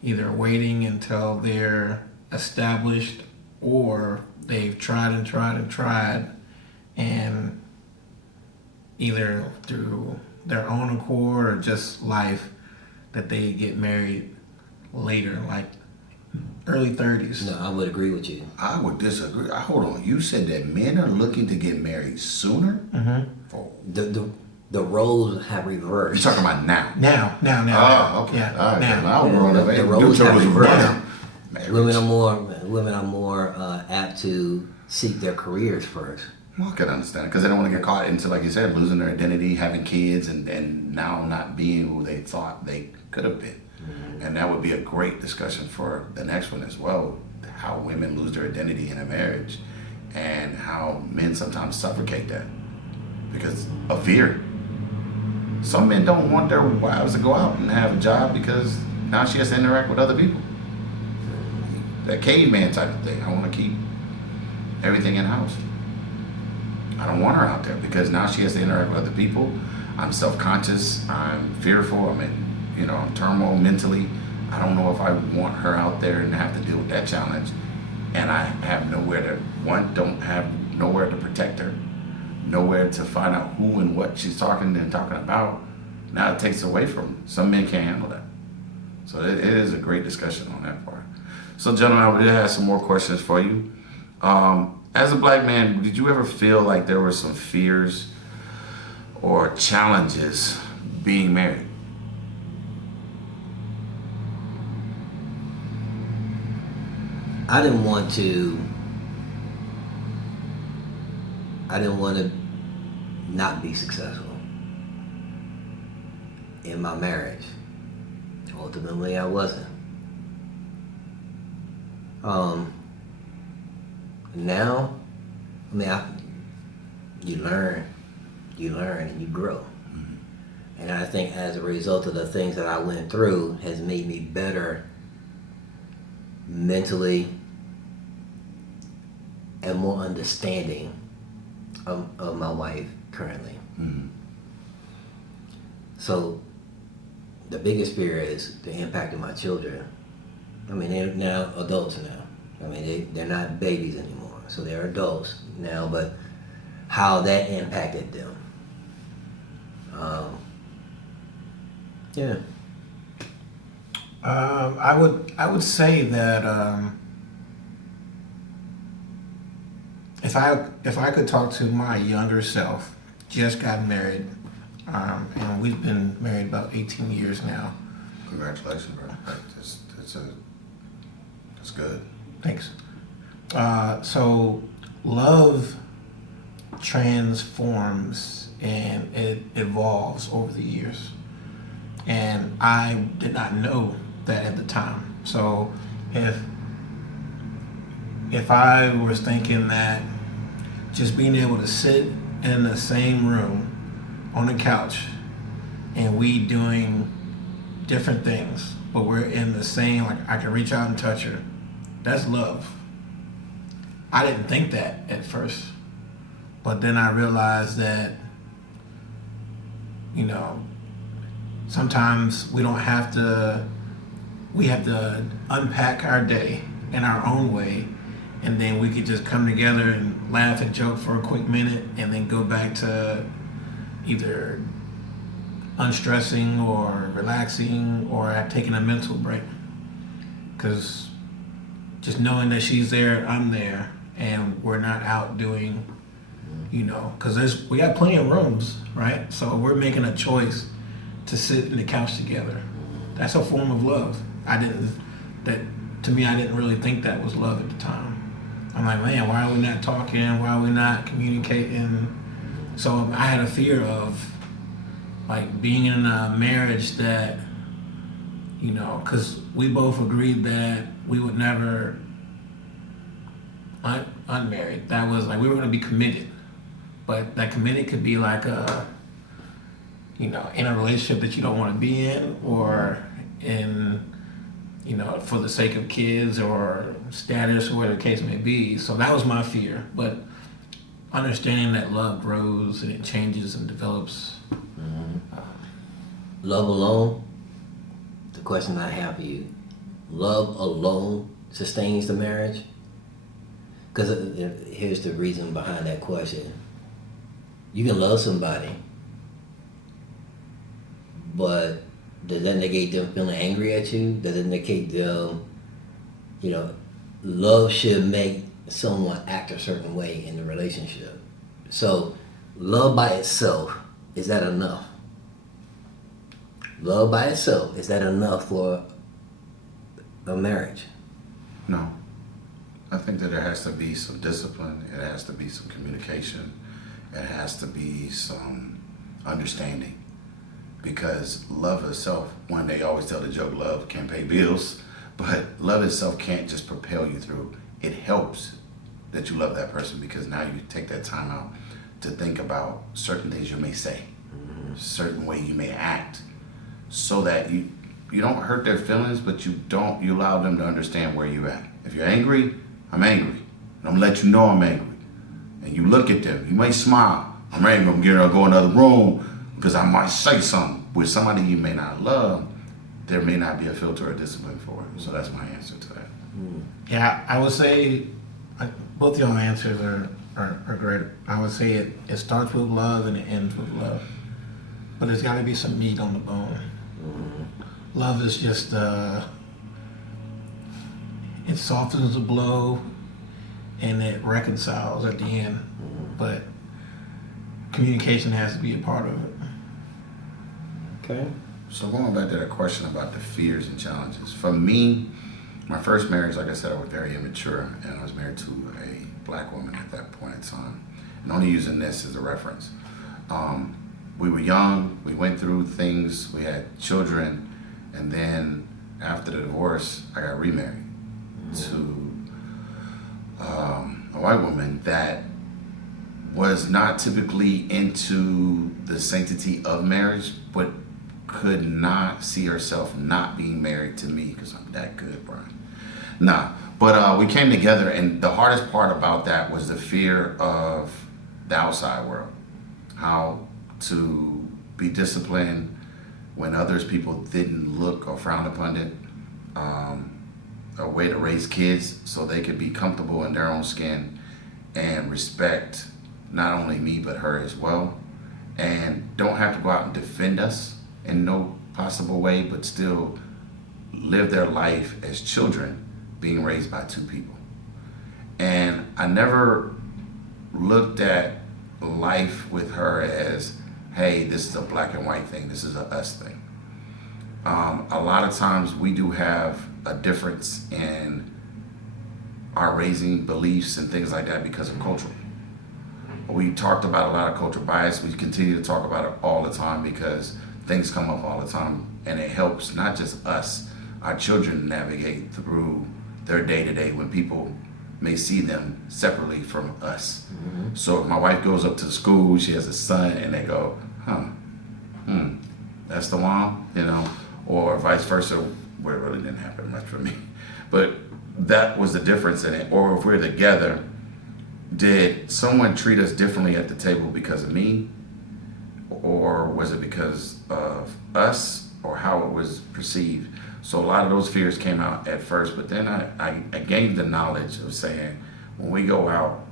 either waiting until they're established or they've tried and either through their own accord or just life that they get married later, like early 30s. No, I would agree with you. I would disagree. Hold on. You said that men are looking to get married sooner? Mm-hmm. The roles have reversed. You're talking about now? Now. Oh, okay. Yeah, all right. now. The roles have reversed. Marriage. Women are more apt to seek their careers first. Well, I can understand because they don't want to get caught into, like you said, losing their identity, having kids, and now not being who they thought they could have been. Mm-hmm. And that would be a great discussion for the next one as well, how women lose their identity in a marriage and how men sometimes suffocate that because of fear. Some men don't want their wives to go out and have a job because now she has to interact with other people. That caveman type of thing. I want to keep everything in-house. I don't want her out there because now she has to interact with other people. I'm self-conscious. I'm fearful. I'm turmoil mentally. I don't know if I want her out there and have to deal with that challenge. And I have don't have nowhere to protect her, nowhere to find out who and what she's talking about. Now it takes away from her. Some men can't handle that. So it is a great discussion on that part. So gentlemen, I did have some more questions for you. As a black man, did you ever feel like there were some fears or challenges being married? I didn't want to not be successful in my marriage. Ultimately, I wasn't. Now, you learn and you grow. Mm-hmm. And I think as a result of the things that I went through has made me better mentally and more understanding of my wife currently. Mm-hmm. So the biggest fear is the impact of my children. They're now adults now. They're not babies anymore. So they're adults now, but how that impacted them. Yeah. I would say that if I could talk to my younger self, just got married, and we've been married about 18 years now. Congratulations, bro. That's good. Thanks. So love transforms and it evolves over the years. And I did not know that at the time. So if I was thinking that just being able to sit in the same room on the couch and we doing different things, but we're in the same, like I can reach out and touch her, that's love. I didn't think that at first, but then I realized that, you know, sometimes we have to unpack our day in our own way, and then we could just come together and laugh and joke for a quick minute and then go back to either unstressing or relaxing or taking a mental break. Because just knowing that she's there, I'm there, and we're not out doing, you know, because we got plenty of rooms, right? So we're making a choice to sit in the couch together. That's a form of love. To me, I didn't really think that was love at the time. I'm like, man, why are we not talking? Why are we not communicating? So I had a fear of like being in a marriage that, you know, because we both agreed that we would never unmarried. That was like we were going to be committed, but that committed could be like a, you know, in a relationship that you don't want to be in, or in, you know, for the sake of kids or status or whatever the case may be. So that was my fear. But understanding that love grows and it changes and develops. Love alone, the question I have for you, love alone sustains the marriage? Because here's the reason behind that question. You can love somebody, but does that negate them feeling angry at you? Does it negate them, you know, love should make someone act a certain way in the relationship. So love by itself, is that enough? Love by itself, is that enough for a marriage? No. I think that there has to be some discipline. It has to be some communication. It has to be some understanding. Because love itself, one day I always tell the joke, love can't pay bills, but love itself can't just propel you through. It helps that you love that person because now you take that time out to think about certain things you may say, certain way you may act, so that you don't hurt their feelings, but you allow them to understand where you're at. If you're angry, I'm angry. And I'm gonna let you know I'm angry. And you look at them, you may smile. I'm angry, I'm getting ready to go in another room because I might say something. With somebody you may not love, there may not be a filter or discipline for it. So that's my answer to that. Yeah, I would say both y'all answers are great. I would say it starts with love and it ends with love. But there's got to be some meat on the bone. Love is just, it softens the blow and it reconciles at the end. But communication has to be a part of it. Okay. So going back to that question about the fears and challenges. For me, my first marriage, like I said, I was very immature, and I was married to a black woman at that point in time. And only using this as a reference. We were young, we went through things, we had children, and then after the divorce, I got remarried to a white woman that was not typically into the sanctity of marriage, but could not see herself not being married to me because I'm that good, Brian. Nah, but we came together, and the hardest part about that was the fear of the outside world. How to be disciplined when others people didn't look or frown upon it. A way to raise kids so they could be comfortable in their own skin and respect not only me but her as well, and don't have to go out and defend us in no possible way, but still live their life as children being raised by two people. And I never looked at life with her as, hey, this is a black and white thing. This is a us thing. A lot of times we do have a difference in our raising beliefs and things like that because of culture. We talked about a lot of cultural bias. We continue to talk about it all the time because things come up all the time, and it helps not just us, our children navigate through their day-to-day when people may see them separately from us. Mm-hmm. So if my wife goes up to school, she has a son, and they go, that's the mom, or vice versa, where it really didn't happen much for me. But that was the difference in it. Or if we're together, did someone treat us differently at the table because of me? Or was it because of us or how it was perceived? So a lot of those fears came out at first, but then I gained the knowledge of saying, when we go out,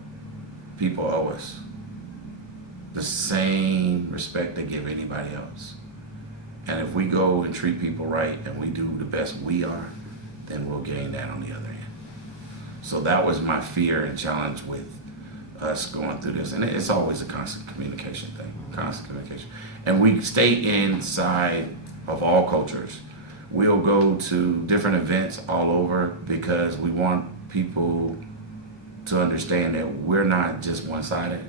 people owe us the same respect they give anybody else. And if we go and treat people right and we do the best we are, then we'll gain that on the other end. So that was my fear and challenge with us going through this. And it's always a constant communication thing, constant communication. And we stay inside of all cultures. We'll go to different events all over because we want people to understand that we're not just one-sided,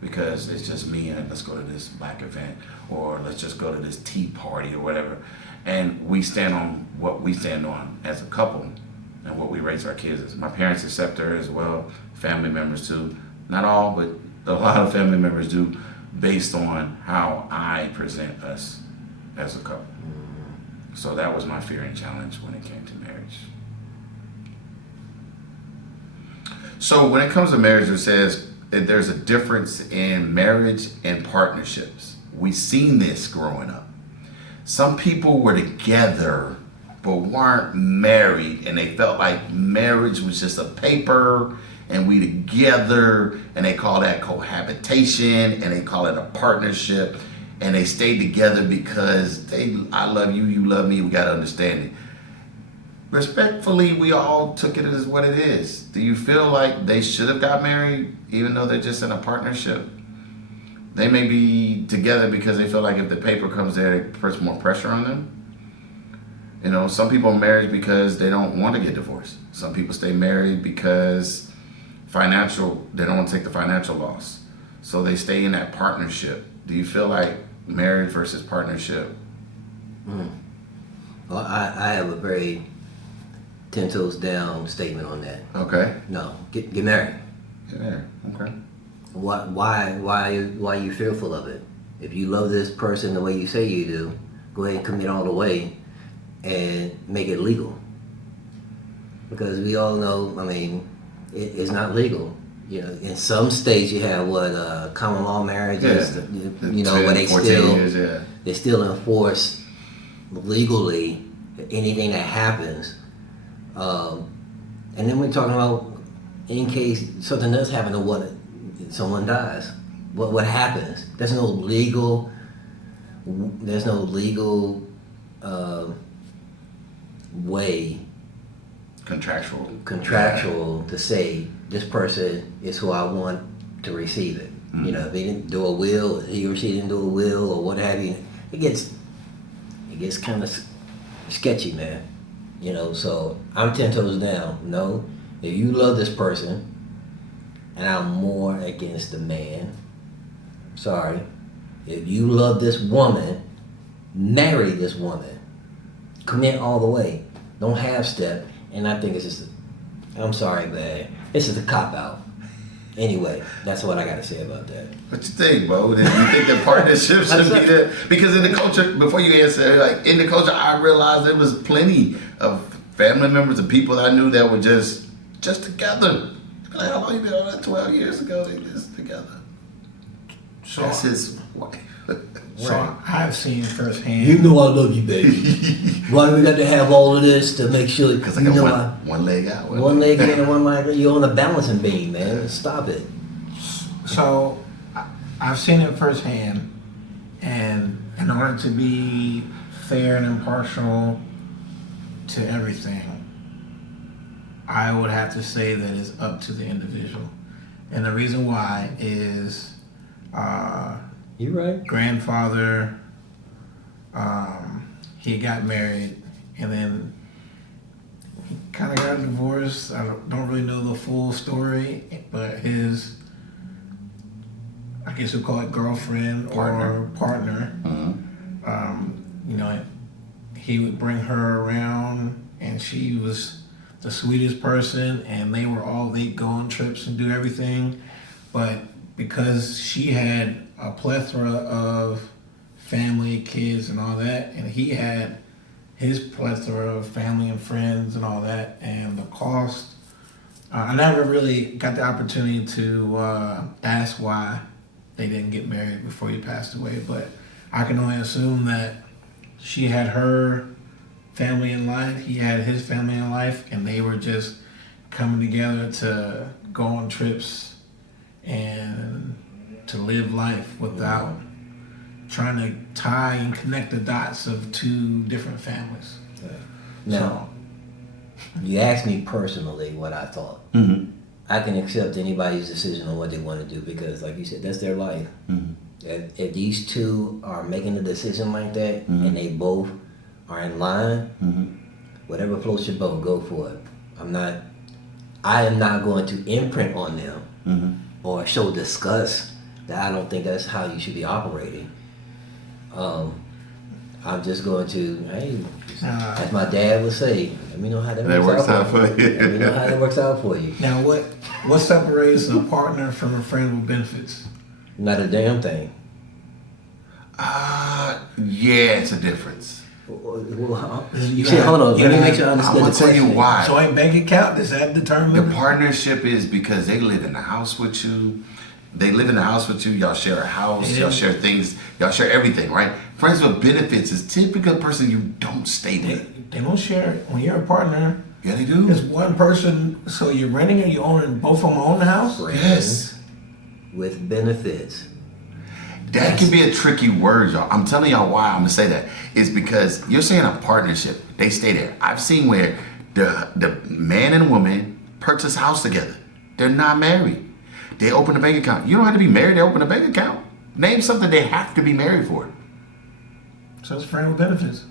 because it's just me and let's go to this black event, or let's just go to this tea party or whatever. And we stand on what we stand on as a couple and what we raise our kids as. My parents accept her as well, family members too. Not all, but a lot of family members do, based on how I present us as a couple. So that was my fear and challenge when it came to marriage. So when it comes to marriage, it says there's a difference in marriage and partnerships. We've seen this growing up. Some people were together but weren't married, and they felt like marriage was just a paper and we together, and they call that cohabitation, and they call it a partnership, and they stayed together because I love you, you love me, we got to understand it. Respectfully, we all took it as what it is. Do you feel like they should have got married even though they're just in a partnership? They may be together because they feel like if the paper comes there, it puts more pressure on them. Some people are married because they don't want to get divorced. Some people stay married because they don't want to take the financial loss. So they stay in that partnership. Do you feel like marriage versus partnership? Well, I have a very 10 toes down statement on that. Okay. No, get married. Get married. Okay. Why are you fearful of it? If you love this person the way you say you do, go ahead and commit all the way and make it legal. Because we all know, it's not legal. In some states you have common law marriages, where they still enforce legally anything that happens. And then we're talking about in case something does happen to someone dies. What happens? There's no legal way contractual to say this person is who I want to receive it. Mm-hmm. If they didn't do a will, he or she didn't do a will, or what have you, it gets kind of sketchy, man. So I'm 10 toes down. No, if you love this person, and I'm more against the man. Sorry, if you love this woman, marry this woman. Commit all the way. Don't half step. And I think it's just, I'm sorry, man. This is a cop-out. Anyway, that's what I got to say about that. What you think, bro? Do you think that partnership should be there? Because in the culture, before you answer, in the culture, I realized there was plenty of family members and people I knew that were just together. Like, how long you been on that? 12 years ago, they just together. So that's his wife. So I've seen firsthand. You know I love you, baby. Why do we got to have all of this to make sure? Because I got one leg out. One leg in and one leg out. You're on a balancing beam, man. Stop it. So I've seen it firsthand, and in order to be fair and impartial to everything, I would have to say that it's up to the individual. And the reason why is You right? grandfather, he got married and then he kind of got divorced. I don't really know the full story, but his, I guess you'll call it girlfriend or partner, you know, he would bring her around and she was the sweetest person and they'd go on trips and do everything. But because she had a plethora of family, kids, and all that, and he had his plethora of family and friends and all that, and the cost. I never really got the opportunity to ask why they didn't get married before he passed away, but I can only assume that she had her family in life, he had his family in life, and they were just coming together to go on trips and to live life without trying to tie and connect the dots of two different families. Now, you asked me personally what I thought. I can accept anybody's decision on what they want to do because, like you said, that's their life. If these two are making a decision like that and they both are in line, whatever floats your boat, go for it. I am not going to imprint on them or show disgust that I don't think that's how you should be operating. I'm just going to, hey, as my dad would say, let me know how that works out for you. Let me know how that works out for you. Now, what separates a partner from a friend with benefits? Not a damn thing. Yeah, it's a difference. You said, hold on, let me make sure I understand I'm gonna tell you why. So a bank account, does that determine? The partnership is because they live in the house with you. They live in the house with you. Y'all share a house. Y'all share things. Y'all share everything, right? Friends with benefits is typically a person you don't stay with. They don't share it. When you're a partner, Yeah, they do. it's one person. So you're renting or you owning, both of them own the house? Yes. With benefits. That can be a tricky word, y'all. I'm telling y'all why I'm gonna say that. It's because you're saying a partnership. They stay there. I've seen where the man and woman purchase a house together. They're not married. They open a bank account. You don't have to be married to open a bank account. Name something they have to be married for. So it's friend with benefits.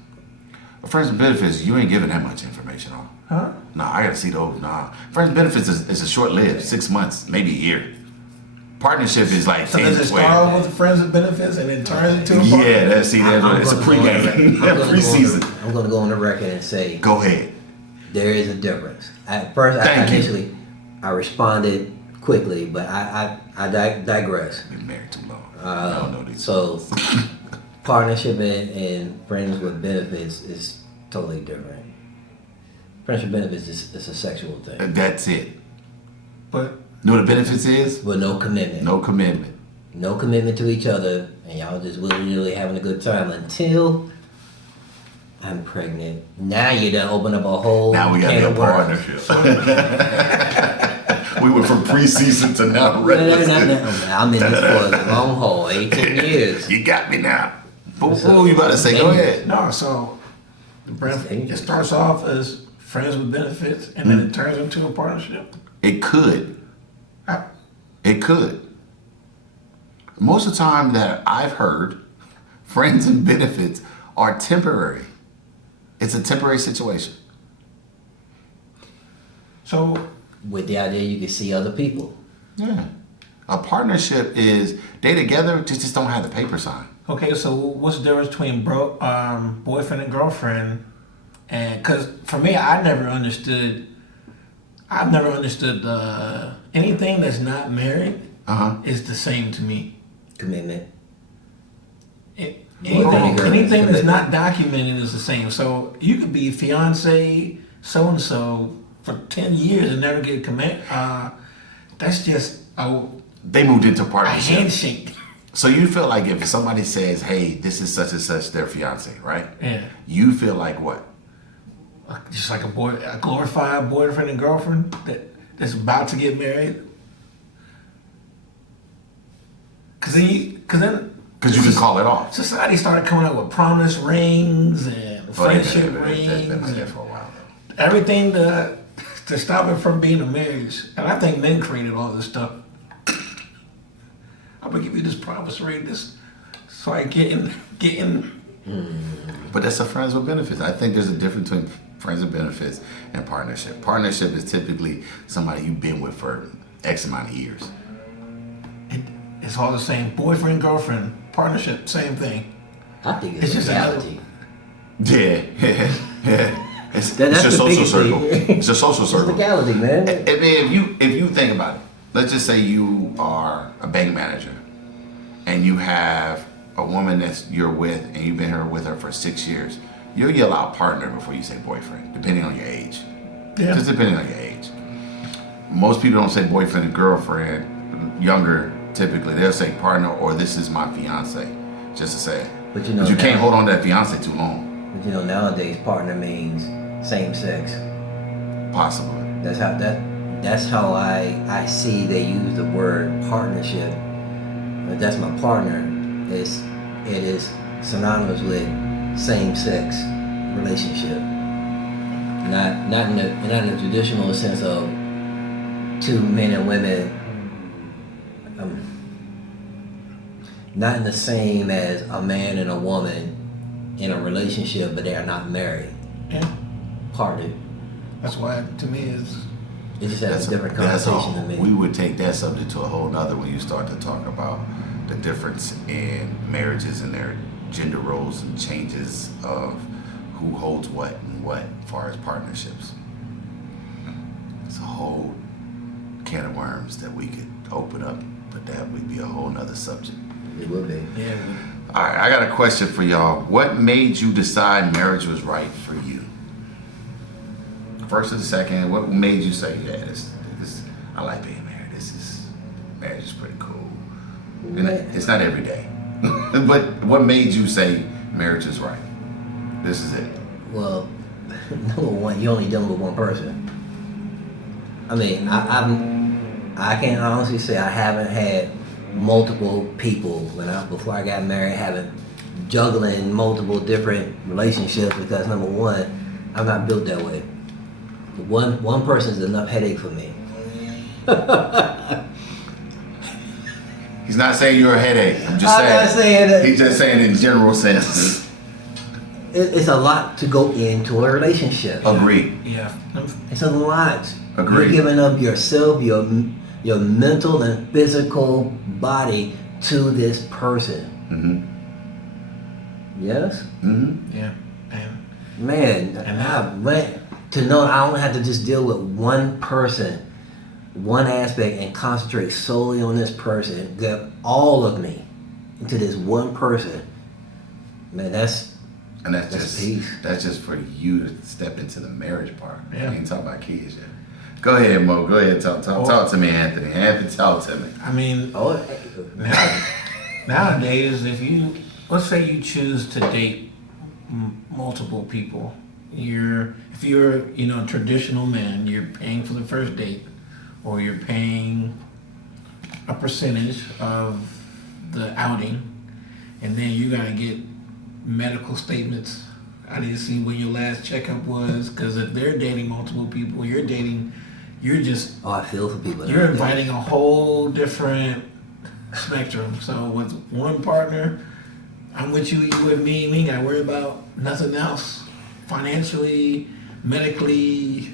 Friends with benefits, you ain't giving that much information on. Huh? Nah, I gotta see those. Nah. Friends with benefits is a short-lived, 6 months, maybe a year. Partnership is like So 10 does to it 12. start off with the friends with benefits and then turn into a partner? Yeah, it's a pregame, preseason. I'm going to go on the record and say Go ahead. there is a difference. At first, I responded quickly, but I digress. Been married too long. I don't know these. So, partnership and friends with benefits is totally different. Friends with benefits is a sexual thing. That's it. But Know what the benefits is? With no commitment. No commitment. No commitment to each other, and y'all just willy-nilly having a good time until I'm pregnant. Now you done open up a whole Now we got can a of worms. partnership. We went from preseason to now No, regular. I'm in this for the long haul, 18 years. You got me now. But what were you about to say? Go ahead. no, so it starts off as friends with benefits and then it turns into a partnership. It could. I- It could. Most of the time that I've heard, friends and benefits are temporary. It's a temporary situation. So With the idea you can see other people. Yeah. A partnership is they together, just don't have the paper sign. okay, so what's the difference between boyfriend and girlfriend? And because for me, I've never understood anything that's not married is the same to me. Commitment. Anything that's not documented is the same. So you could be fiance so and so for 10 years and never get a commit. That's just They moved into a partnership. handshake. So you feel like if somebody says, hey, this is such and such their fiance, right? Yeah. You feel like what? Just like a glorified boyfriend and girlfriend that's about to get married. Cause then Because you can call it off. society started coming up with promise rings and friendship They've been rings like that and for a while. everything to stop it from being a marriage. And I think men created all this stuff. I'm gonna give you this promissory, this, so I getting. But that's a friends with benefits. I think there's a difference between friends with benefits and partnership. Partnership is typically somebody you've been with for X amount of years. It's all the same. Boyfriend, girlfriend, partnership, same thing. I think It's it's just reality. Yeah. It's That's your the social biggest circle. thing. It's your social It's circle. legality, man. I mean, if you think about it, let's just say you are a bank manager, and you have a woman that you're with, and you've been here with her for 6 years. You'll yell out partner before you say boyfriend, depending on your age. Yeah. Just depending on your age. Most people don't say boyfriend and girlfriend. Younger, typically, they'll say partner or this is my fiance, just to say it. But you know you can't now- hold on to that fiance too long. But you know, nowadays partner means same sex. Possibly. That's how I see they use the word partnership. If that's my partner, it is synonymous with same sex relationship. Not in the traditional sense of two men and women. Not in the same as a man and a woman in a relationship, but they are not married. Yeah. Partner. That's why, to me, it's It just has a different connotation to me. We would take that subject to a whole nother when you start to talk about the difference in marriages and their gender roles and changes of who holds what and what as far as partnerships. It's a whole can of worms that we could open up, but that would be a whole nother subject. It would be. yeah. All right, I got a question for y'all. What made you decide marriage was right for you? First or the second, what made you say, yeah, this I like being married. Marriage is pretty cool. And it's not every day. But what made you say marriage is right? This is it. Well, number one, you only dealing with one person. I mean, I can honestly say I haven't had multiple people before I got married, having juggling multiple different relationships because number one, I'm not built that way. One person is enough headache for me. He's not saying you're a headache. I'm I'm not saying that. He's just saying in general sense. It's a lot to go into a relationship. Agreed. Yeah. It's a lot. Agreed. You're giving up yourself, your mental and physical body to this person. Mm-hmm. Yes? Mm-hmm. Yeah. And Man, And I went to know I don't have to just deal with one person, one aspect, and concentrate solely on this person, get all of me into this one person. Man, that's That's peace. just for you to step into the marriage part. Yeah. We ain't talking about kids yet. Go ahead, Mo. Go ahead. Talk to me, Anthony. Anthony, talk to me. I mean, oh, nowadays, let's say you choose to date multiple people, if you're a traditional man, you're paying for the first date, or you're paying a percentage of the outing, and then you gotta get medical statements. I need to see when your last checkup was, because if they're dating multiple people, you're just I feel for people. you're inviting a whole different spectrum. So with one partner, I'm with you with me. We ain't gotta worry about nothing else. Financially, medically,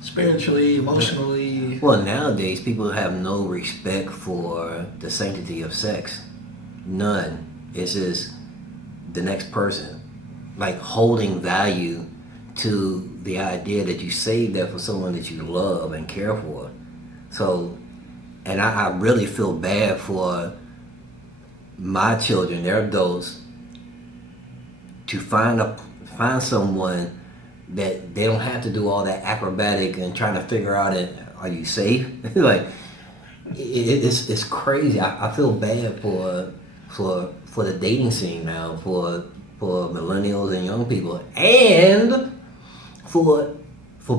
spiritually, emotionally. Well, nowadays people have no respect for the sanctity of sex. None. It's just the next person. Like holding value to the idea that you saved that for someone that you love and care for. So, and I really feel bad for my children, they're adults, to find someone that they don't have to do all that acrobatic and trying to figure out are you safe? Like it's crazy. I feel bad for the dating scene now, for millennials and young people, and for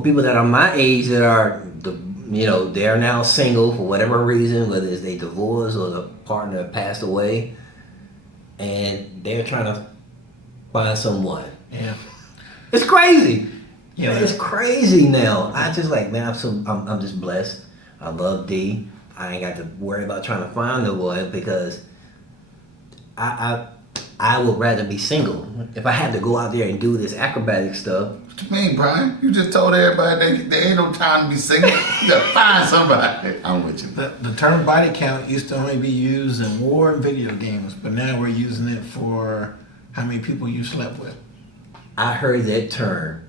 people that are my age that are they're now single for whatever reason, whether it's they divorced or the partner passed away, and they're trying to find someone. Yeah. It's crazy. Yeah. It's crazy now. I just like, man, I'm just blessed. I love D. I ain't got to worry about trying to find no boy because I would rather be single. If I had to go out there and do this acrobatic stuff. What you mean, Brian? You just told everybody that there ain't no time to be single. You gotta find somebody. I'm with you. The term body count used to only be used in war and video games, but now we're using it for how many people you slept with. I heard that term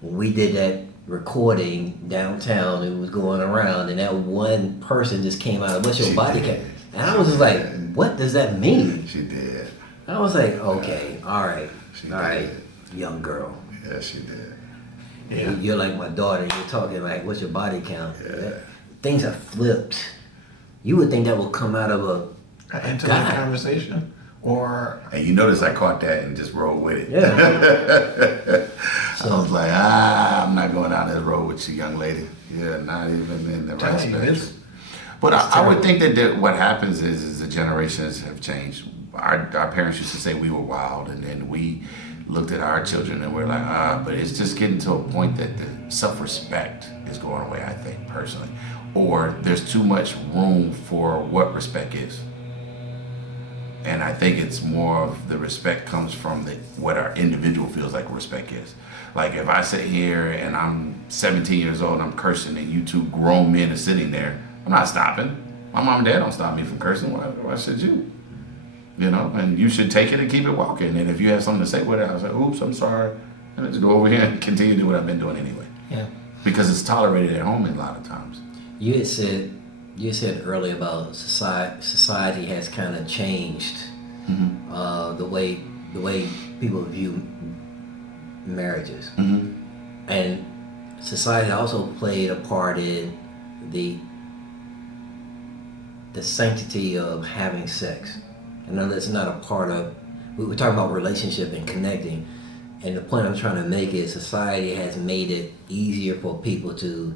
when we did that recording downtown. It was going around, and that one person just came out. What's your She body did. count? And I was just like, what does that mean? She did. I was like, okay, all right, She all right, did. young girl. Yeah, she did. Yeah. You're like my daughter. You're talking like, what's your body count? Yeah. Things have flipped. You would think that will come out of An a intimate guy. conversation, or And you notice I caught that and just rolled with it. Yeah. I was like, I'm not going down this road with you, young lady. Yeah, not even in the right telling you, spectrum. it's But I would think that what happens is the generations have changed. Our parents used to say we were wild, and then we looked at our children and we're like, but it's just getting to a point that the self-respect is going away, I think, personally. Or there's too much room for what respect is. And I think it's more of the respect comes from what our individual feels like respect is. Like if I sit here and I'm 17 years old and I'm cursing and you two grown men are sitting there, I'm not stopping. My mom and dad don't stop me from cursing. Why should you? You know, and you should take it and keep it walking. And if you have something to say with it, I say, oops, I'm sorry. And I just go over here and continue to do what I've been doing anyway. yeah. Because it's tolerated at home a lot of times. You had said earlier about society has kind of changed the way people view marriages, and society also played a part in the sanctity of having sex. I know that's not a part of. We were talking about relationship and connecting, and the point I'm trying to make is society has made it easier for people to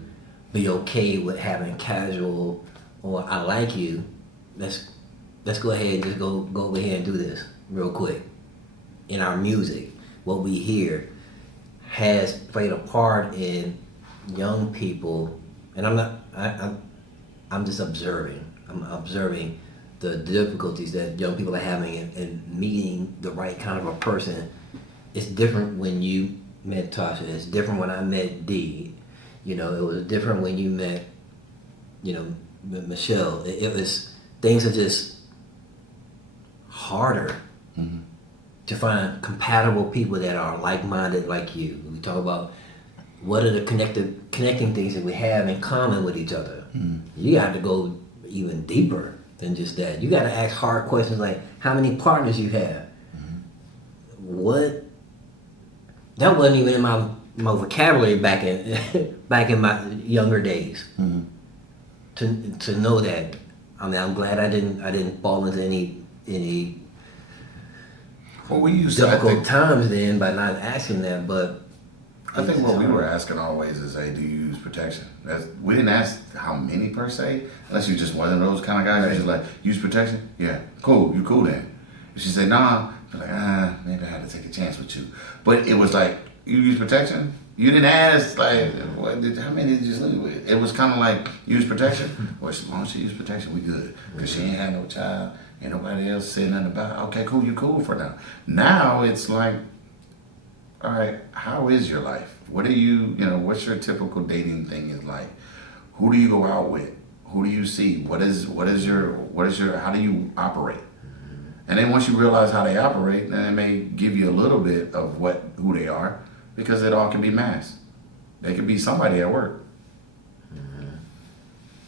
be okay with having casual or I like you. Let's go ahead and just go over here and do this real quick. In our music, what we hear has played a part in young people, and I'm just observing. I'm observing the difficulties that young people are having in meeting the right kind of a person. It's different when you met Tasha. It's different when I met Dee. You know, it was different when you met, you know, Michelle. It was, things are just harder to find compatible people that are like-minded like you. We talk about what are the connecting things that we have in common with each other. You got to go even deeper than just that. You got to ask hard questions like how many partners you have. What? That wasn't even in my vocabulary back in my younger days. To know that. I mean, I'm glad I didn't fall into any Well, we used to, difficult times then by not asking that, but I think what we were asking always is, hey, do you use protection? We didn't ask how many per se, unless you just one of those kind of guys. You're just like, use protection? Yeah, cool, you cool then. If she said, nah, you're like, maybe I had to take a chance with you. But it was like, you use protection? You didn't ask, like, how many did you sleep with? It was kind of like, use protection? Well, as long as she use protection, we good. Because she ain't had no child, ain't nobody else saying nothing about it. Okay, cool, you cool for now. Now it's like, all right, how is your life? What are what's your typical dating thing is like? Who do you go out with? Who do you see? What is your, how do you operate? And then once you realize how they operate, then it may give you a little bit of who they are, because it all can be masked. They could be somebody at work.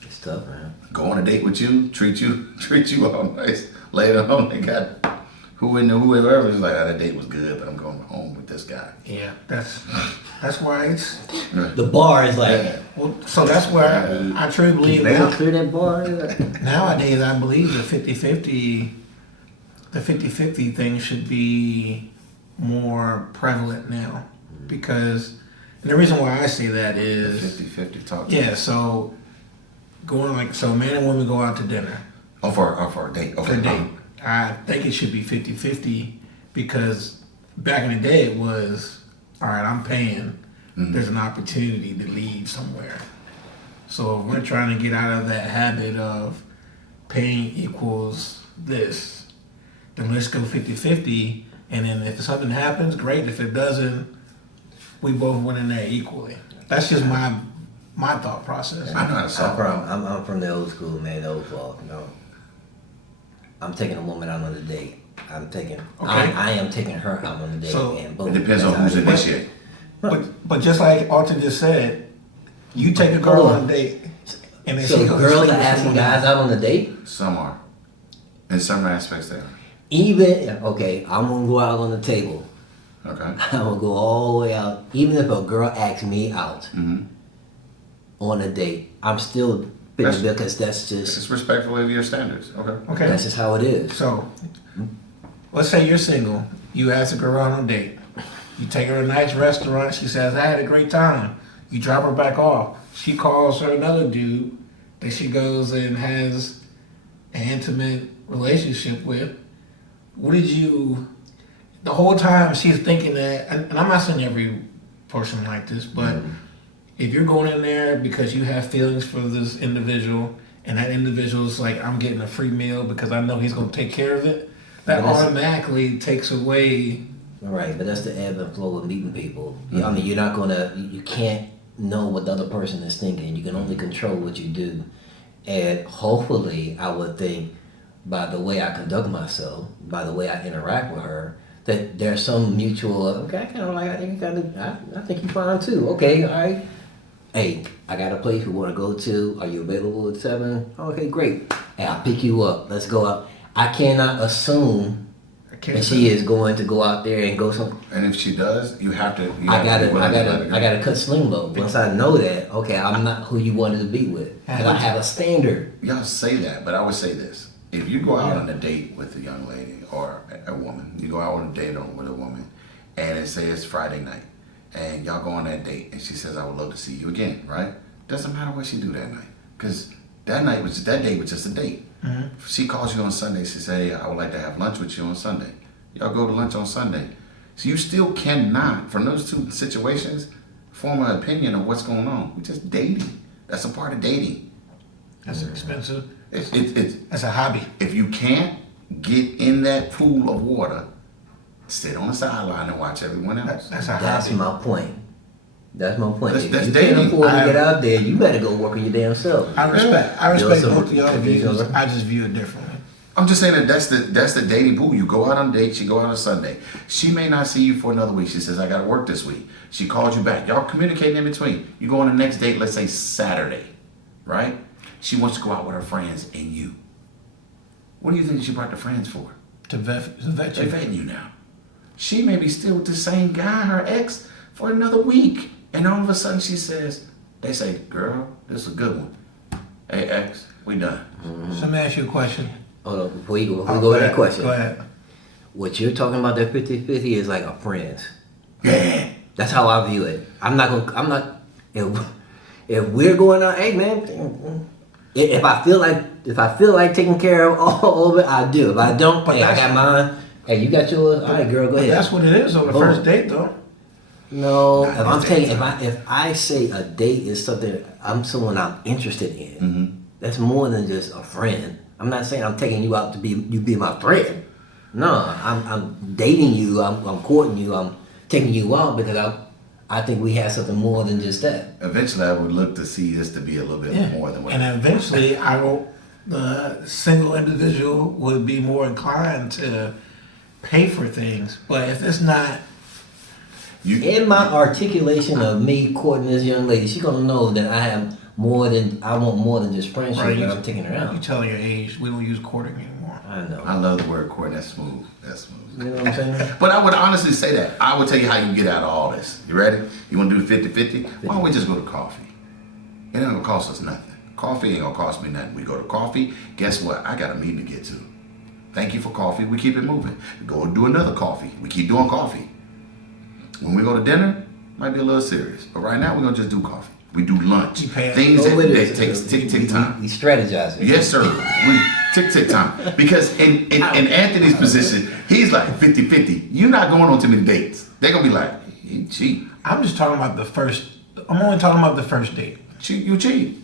it's tough, man. Go on a date with you, treat you all nice. Later on, they got whoever is like, that date was good, but I'm going home with this guy. Yeah, that's why it's. The bar is like, Well, so that's where I truly believe man, now. clear that bar. Nowadays, I believe the 50-50 thing should be more prevalent now, because, and the reason why I say that is 50-50 talk. yeah. So man and woman go out to dinner. Oh, for a date. Okay. For a date. I think it should be 50-50 because back in the day it was, all right, I'm paying. There's an opportunity to leave somewhere. So if we're trying to get out of that habit of paying equals this, then let's go 50-50. And then if something happens, great. If it doesn't, we both went in there equally. That's just my thought process. I know how to solve problems. I'm from the old school, man. The old school. No, I'm taking a woman out on a date. I am taking her out on a date. So, and boom, It depends on that's who's how it is. initiating. But just like Alton just said, you take a girl on a date, and then So she goes girls sleep are with asking someone guys else. out on a date. Some are. In some aspects, they are. Even okay, I'm gonna go out on the table. Okay. I'm gonna go all the way out. Even if a girl asks me out on a date, I'm still That's- bitter because that's It's just respectful of your standards. Okay. Okay. that's just how it is. So, let's say you're single. You ask a girl on a date. You take her to a nice restaurant. She says, "I had a great time." You drop her back off. She calls her another dude that she goes and has an intimate relationship with. What did you? The whole time she's thinking that, and I'm not saying every person like this, but if you're going in there because you have feelings for this individual, and that individual's like, I'm getting a free meal because I know he's going to take care of it, that But that's- automatically takes away. Right, but that's the ebb and flow of meeting people. I mean, you're not gonna, you can't know what the other person is thinking. You can only control what you do. And hopefully, I would think by the way I conduct myself, by the way I interact with her, that there's some mutual, okay, I kind of like, I think you're fine too. Okay, all right. Hey, I got a place we want to go to. Are you available at 7? Okay, great. Hey, I'll pick you up. Let's go out. I cannot assume can't that she is going to go out there and go some. And if she does, you have to. You I have to be willing to let her go. gotta cut sling low. Once I know that, okay, I'm not who you wanted to be with, because I have a standard. Y'all say that, but I would say this: if you go out on a date with a young lady or a woman, you go out on a date with a woman, and it says it's Friday night, and y'all go on that date, and she says, "I would love to see you again," right? Doesn't matter what she do that night, because that date was just a date. If she calls you on Sunday, she say, "I would like to have lunch with you on Sunday." Y'all go to lunch on Sunday. So you still cannot, from those two situations, form an opinion of what's going on. We're just dating. That's a part of dating. That's expensive. It's That's a hobby. if you can't get in that pool of water, sit on the sideline and watch everyone else. That's a That's hobby. my point. That's my point. That's- If that's you dating. can't afford to I- get out there, you better go work on your damn self. I respect Build some both of y'all conditions. views. I just view it differently. I'm just saying that that's the dating pool. You go out on dates, you go out on Sunday. She may not see you for another week. She says, "I got to work this week." She calls you back. Y'all communicating in between. You go on the next date, let's say Saturday, right? She wants to go out with her friends and you. What do you think she brought the friends for? To vet They're you. vetting you now. She may be still with the same guy, her ex, for another week. And all of a sudden she says, they say, "Girl, this is a good one. Hey, ex, we done." So let me ask you a question. Hold on, before you go, Oh, go to ahead. that question. Go ahead. What you're talking about, that 50-50 is like a friends. Yeah. That's how I view it. I'm not, if we're going out, hey man, if I feel like taking care of all of it, I do. If I don't, But hey, I got mine. Hey, you got yours. All right, girl, go But ahead. that's what it is on the Boom. first date, though. No, Nah, if I'm it's taking, daytime. if I say a date is something, I'm someone I'm interested in. That's more than just a friend. I'm not saying I'm taking you out to be my friend. No, I'm dating you. I'm courting you. I'm taking you out because I think we have something more than just that. Eventually, I would look to see this to be a little bit more than what. And eventually, the single individual would be more inclined to pay for things. But if it's not, In my articulation of me courting this young lady, she's gonna know that I want more than just friendship right, when I'm taking her you out. telling your age, we don't use courting anymore. I know. I love the word court. That's smooth. That's smooth. You know what I'm saying? But I would honestly say that. I would tell you how you get out of all this. You ready? You want to do 50-50? Why don't we just go to coffee? It ain't going to cost us nothing. Coffee ain't going to cost me nothing. We go to coffee. Guess what? I got a meeting to get to. Thank you for coffee. We keep it moving. We go do another coffee. We keep doing coffee. When we go to dinner, might be a little serious. But right now, we're going to just do coffee. We do lunch. You pay- Things Go with that it. takes tick time. We strategize it. Yes, sir. We tick time. Because in Anthony's position, he's like 50-50. You're not going on too many dates. They're going to be like, he cheat. I'm just talking about I'm only talking about the first date. You cheat.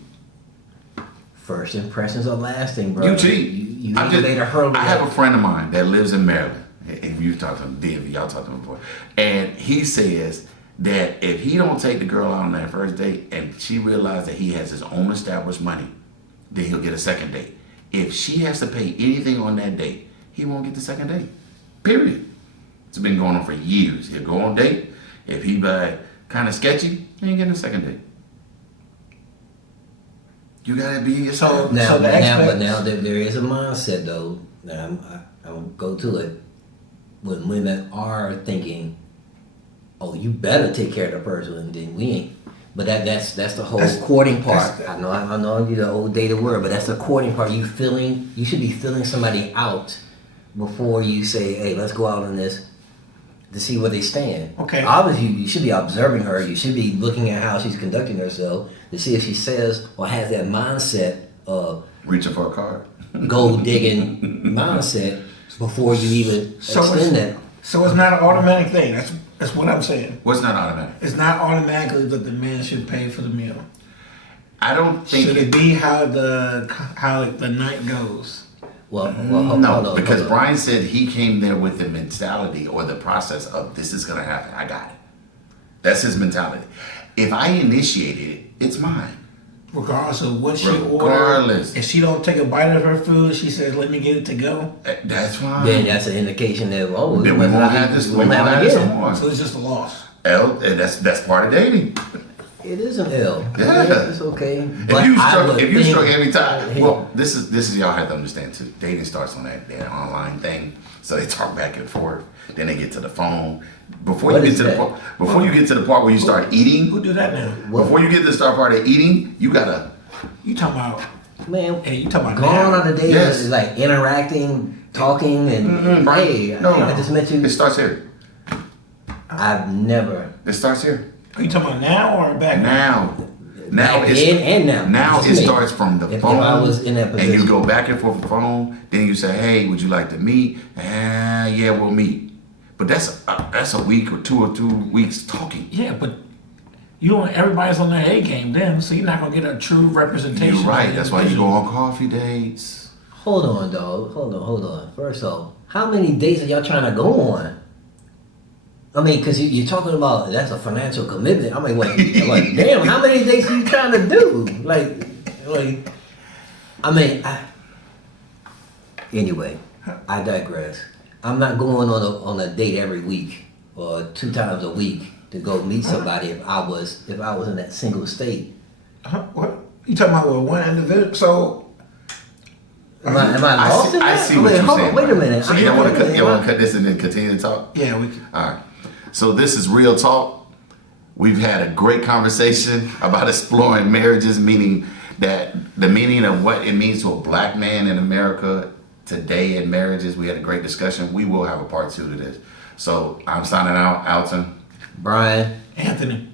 first impressions are lasting, bro. You cheat. You made a hurdle. I have a friend of mine that lives in Maryland. If you've talked to him, y'all talked to him before. And he says that if he don't take the girl out on that first date and she realizes that he has his own established money, then he'll get a second date. If she has to pay anything on that date, he won't get the second date. Period. It's been going on for years. He'll go on date. If he kind of sketchy, he ain't getting a second date. You gotta be yourself. Now, So the but now there is a mindset though. Now I'll go to it. When women are thinking, "Oh, you better take care of the person," and then we ain't. But that's the whole courting part. I know you the old dated word, but that's the courting part. You should be feeling somebody out before you say, "Hey, let's go out on this." To see where they stand. Okay. Obviously, you should be observing her. You should be looking at how she's conducting herself to see if she says or has that mindset of Reaching for a card. gold digging mindset before you even extend that. So it's not an automatic thing. That's what I'm saying. What's not automatic? It's not automatically that the man should pay for the meal. I don't think Should it be how the night goes? Well, no, hold on, because hold on. Brian said he came there with the mentality or the process of this is gonna happen. I got it. That's his mentality. If I initiated it, it's mine. Regardless of what she Regardless. orders. If she don't take a bite of her food, she says, "Let me get it to go." That's fine. Then that's an indication that Then we won't have this. We won't have this anymore. So it's just a loss. And that's part of dating. It is an L. Yeah. It's okay. If you think- stroke every time, Hey, well, this is y'all have to understand too. Dating starts on that online thing, so they talk back and forth. Then they get to the phone. Before What you get is to the that? part, you get to the part where you start eating. Who do that now? Before you get to the start part of eating, you gotta. You talking about? man, Hey, you talking about going now? on a date Yes. is like interacting, talking, and hey, I just met you. It starts here. I've never. It starts here. Are you talking about now or back? Now Back then and now. Now Just it me. starts from the If phone. I was in that and you position. go back and forth the phone. Then you say, "Hey, would you like to meet?" Yeah, we'll meet. But that's a week or 2 weeks talking. Yeah, but you don't. Everybody's on their A game then, so you're not gonna get a true representation. You're right. of the That's why you go individual. on coffee dates. Hold on, dog. Hold on. First off, how many dates are y'all trying to go on? I mean, because you're talking about that's a financial commitment. I mean, like, damn, how many dates are you trying to do? Like, I mean, anyway, I digress. I'm not going on a date every week or 2 times a week to go meet somebody if I was in that single state. What you talking about with one individual? So Am I lost in that? I see what you're hold saying. on, wait a minute. So you want to cut this and then continue to talk? yeah, we. Can, All right. So this is Real Talk. We've had a great conversation about exploring marriages, meaning that the meaning of what it means to a black man in America today in marriages. We had a great discussion. We will have a part 2 to this. So I'm signing out, Alton. Brian. Anthony.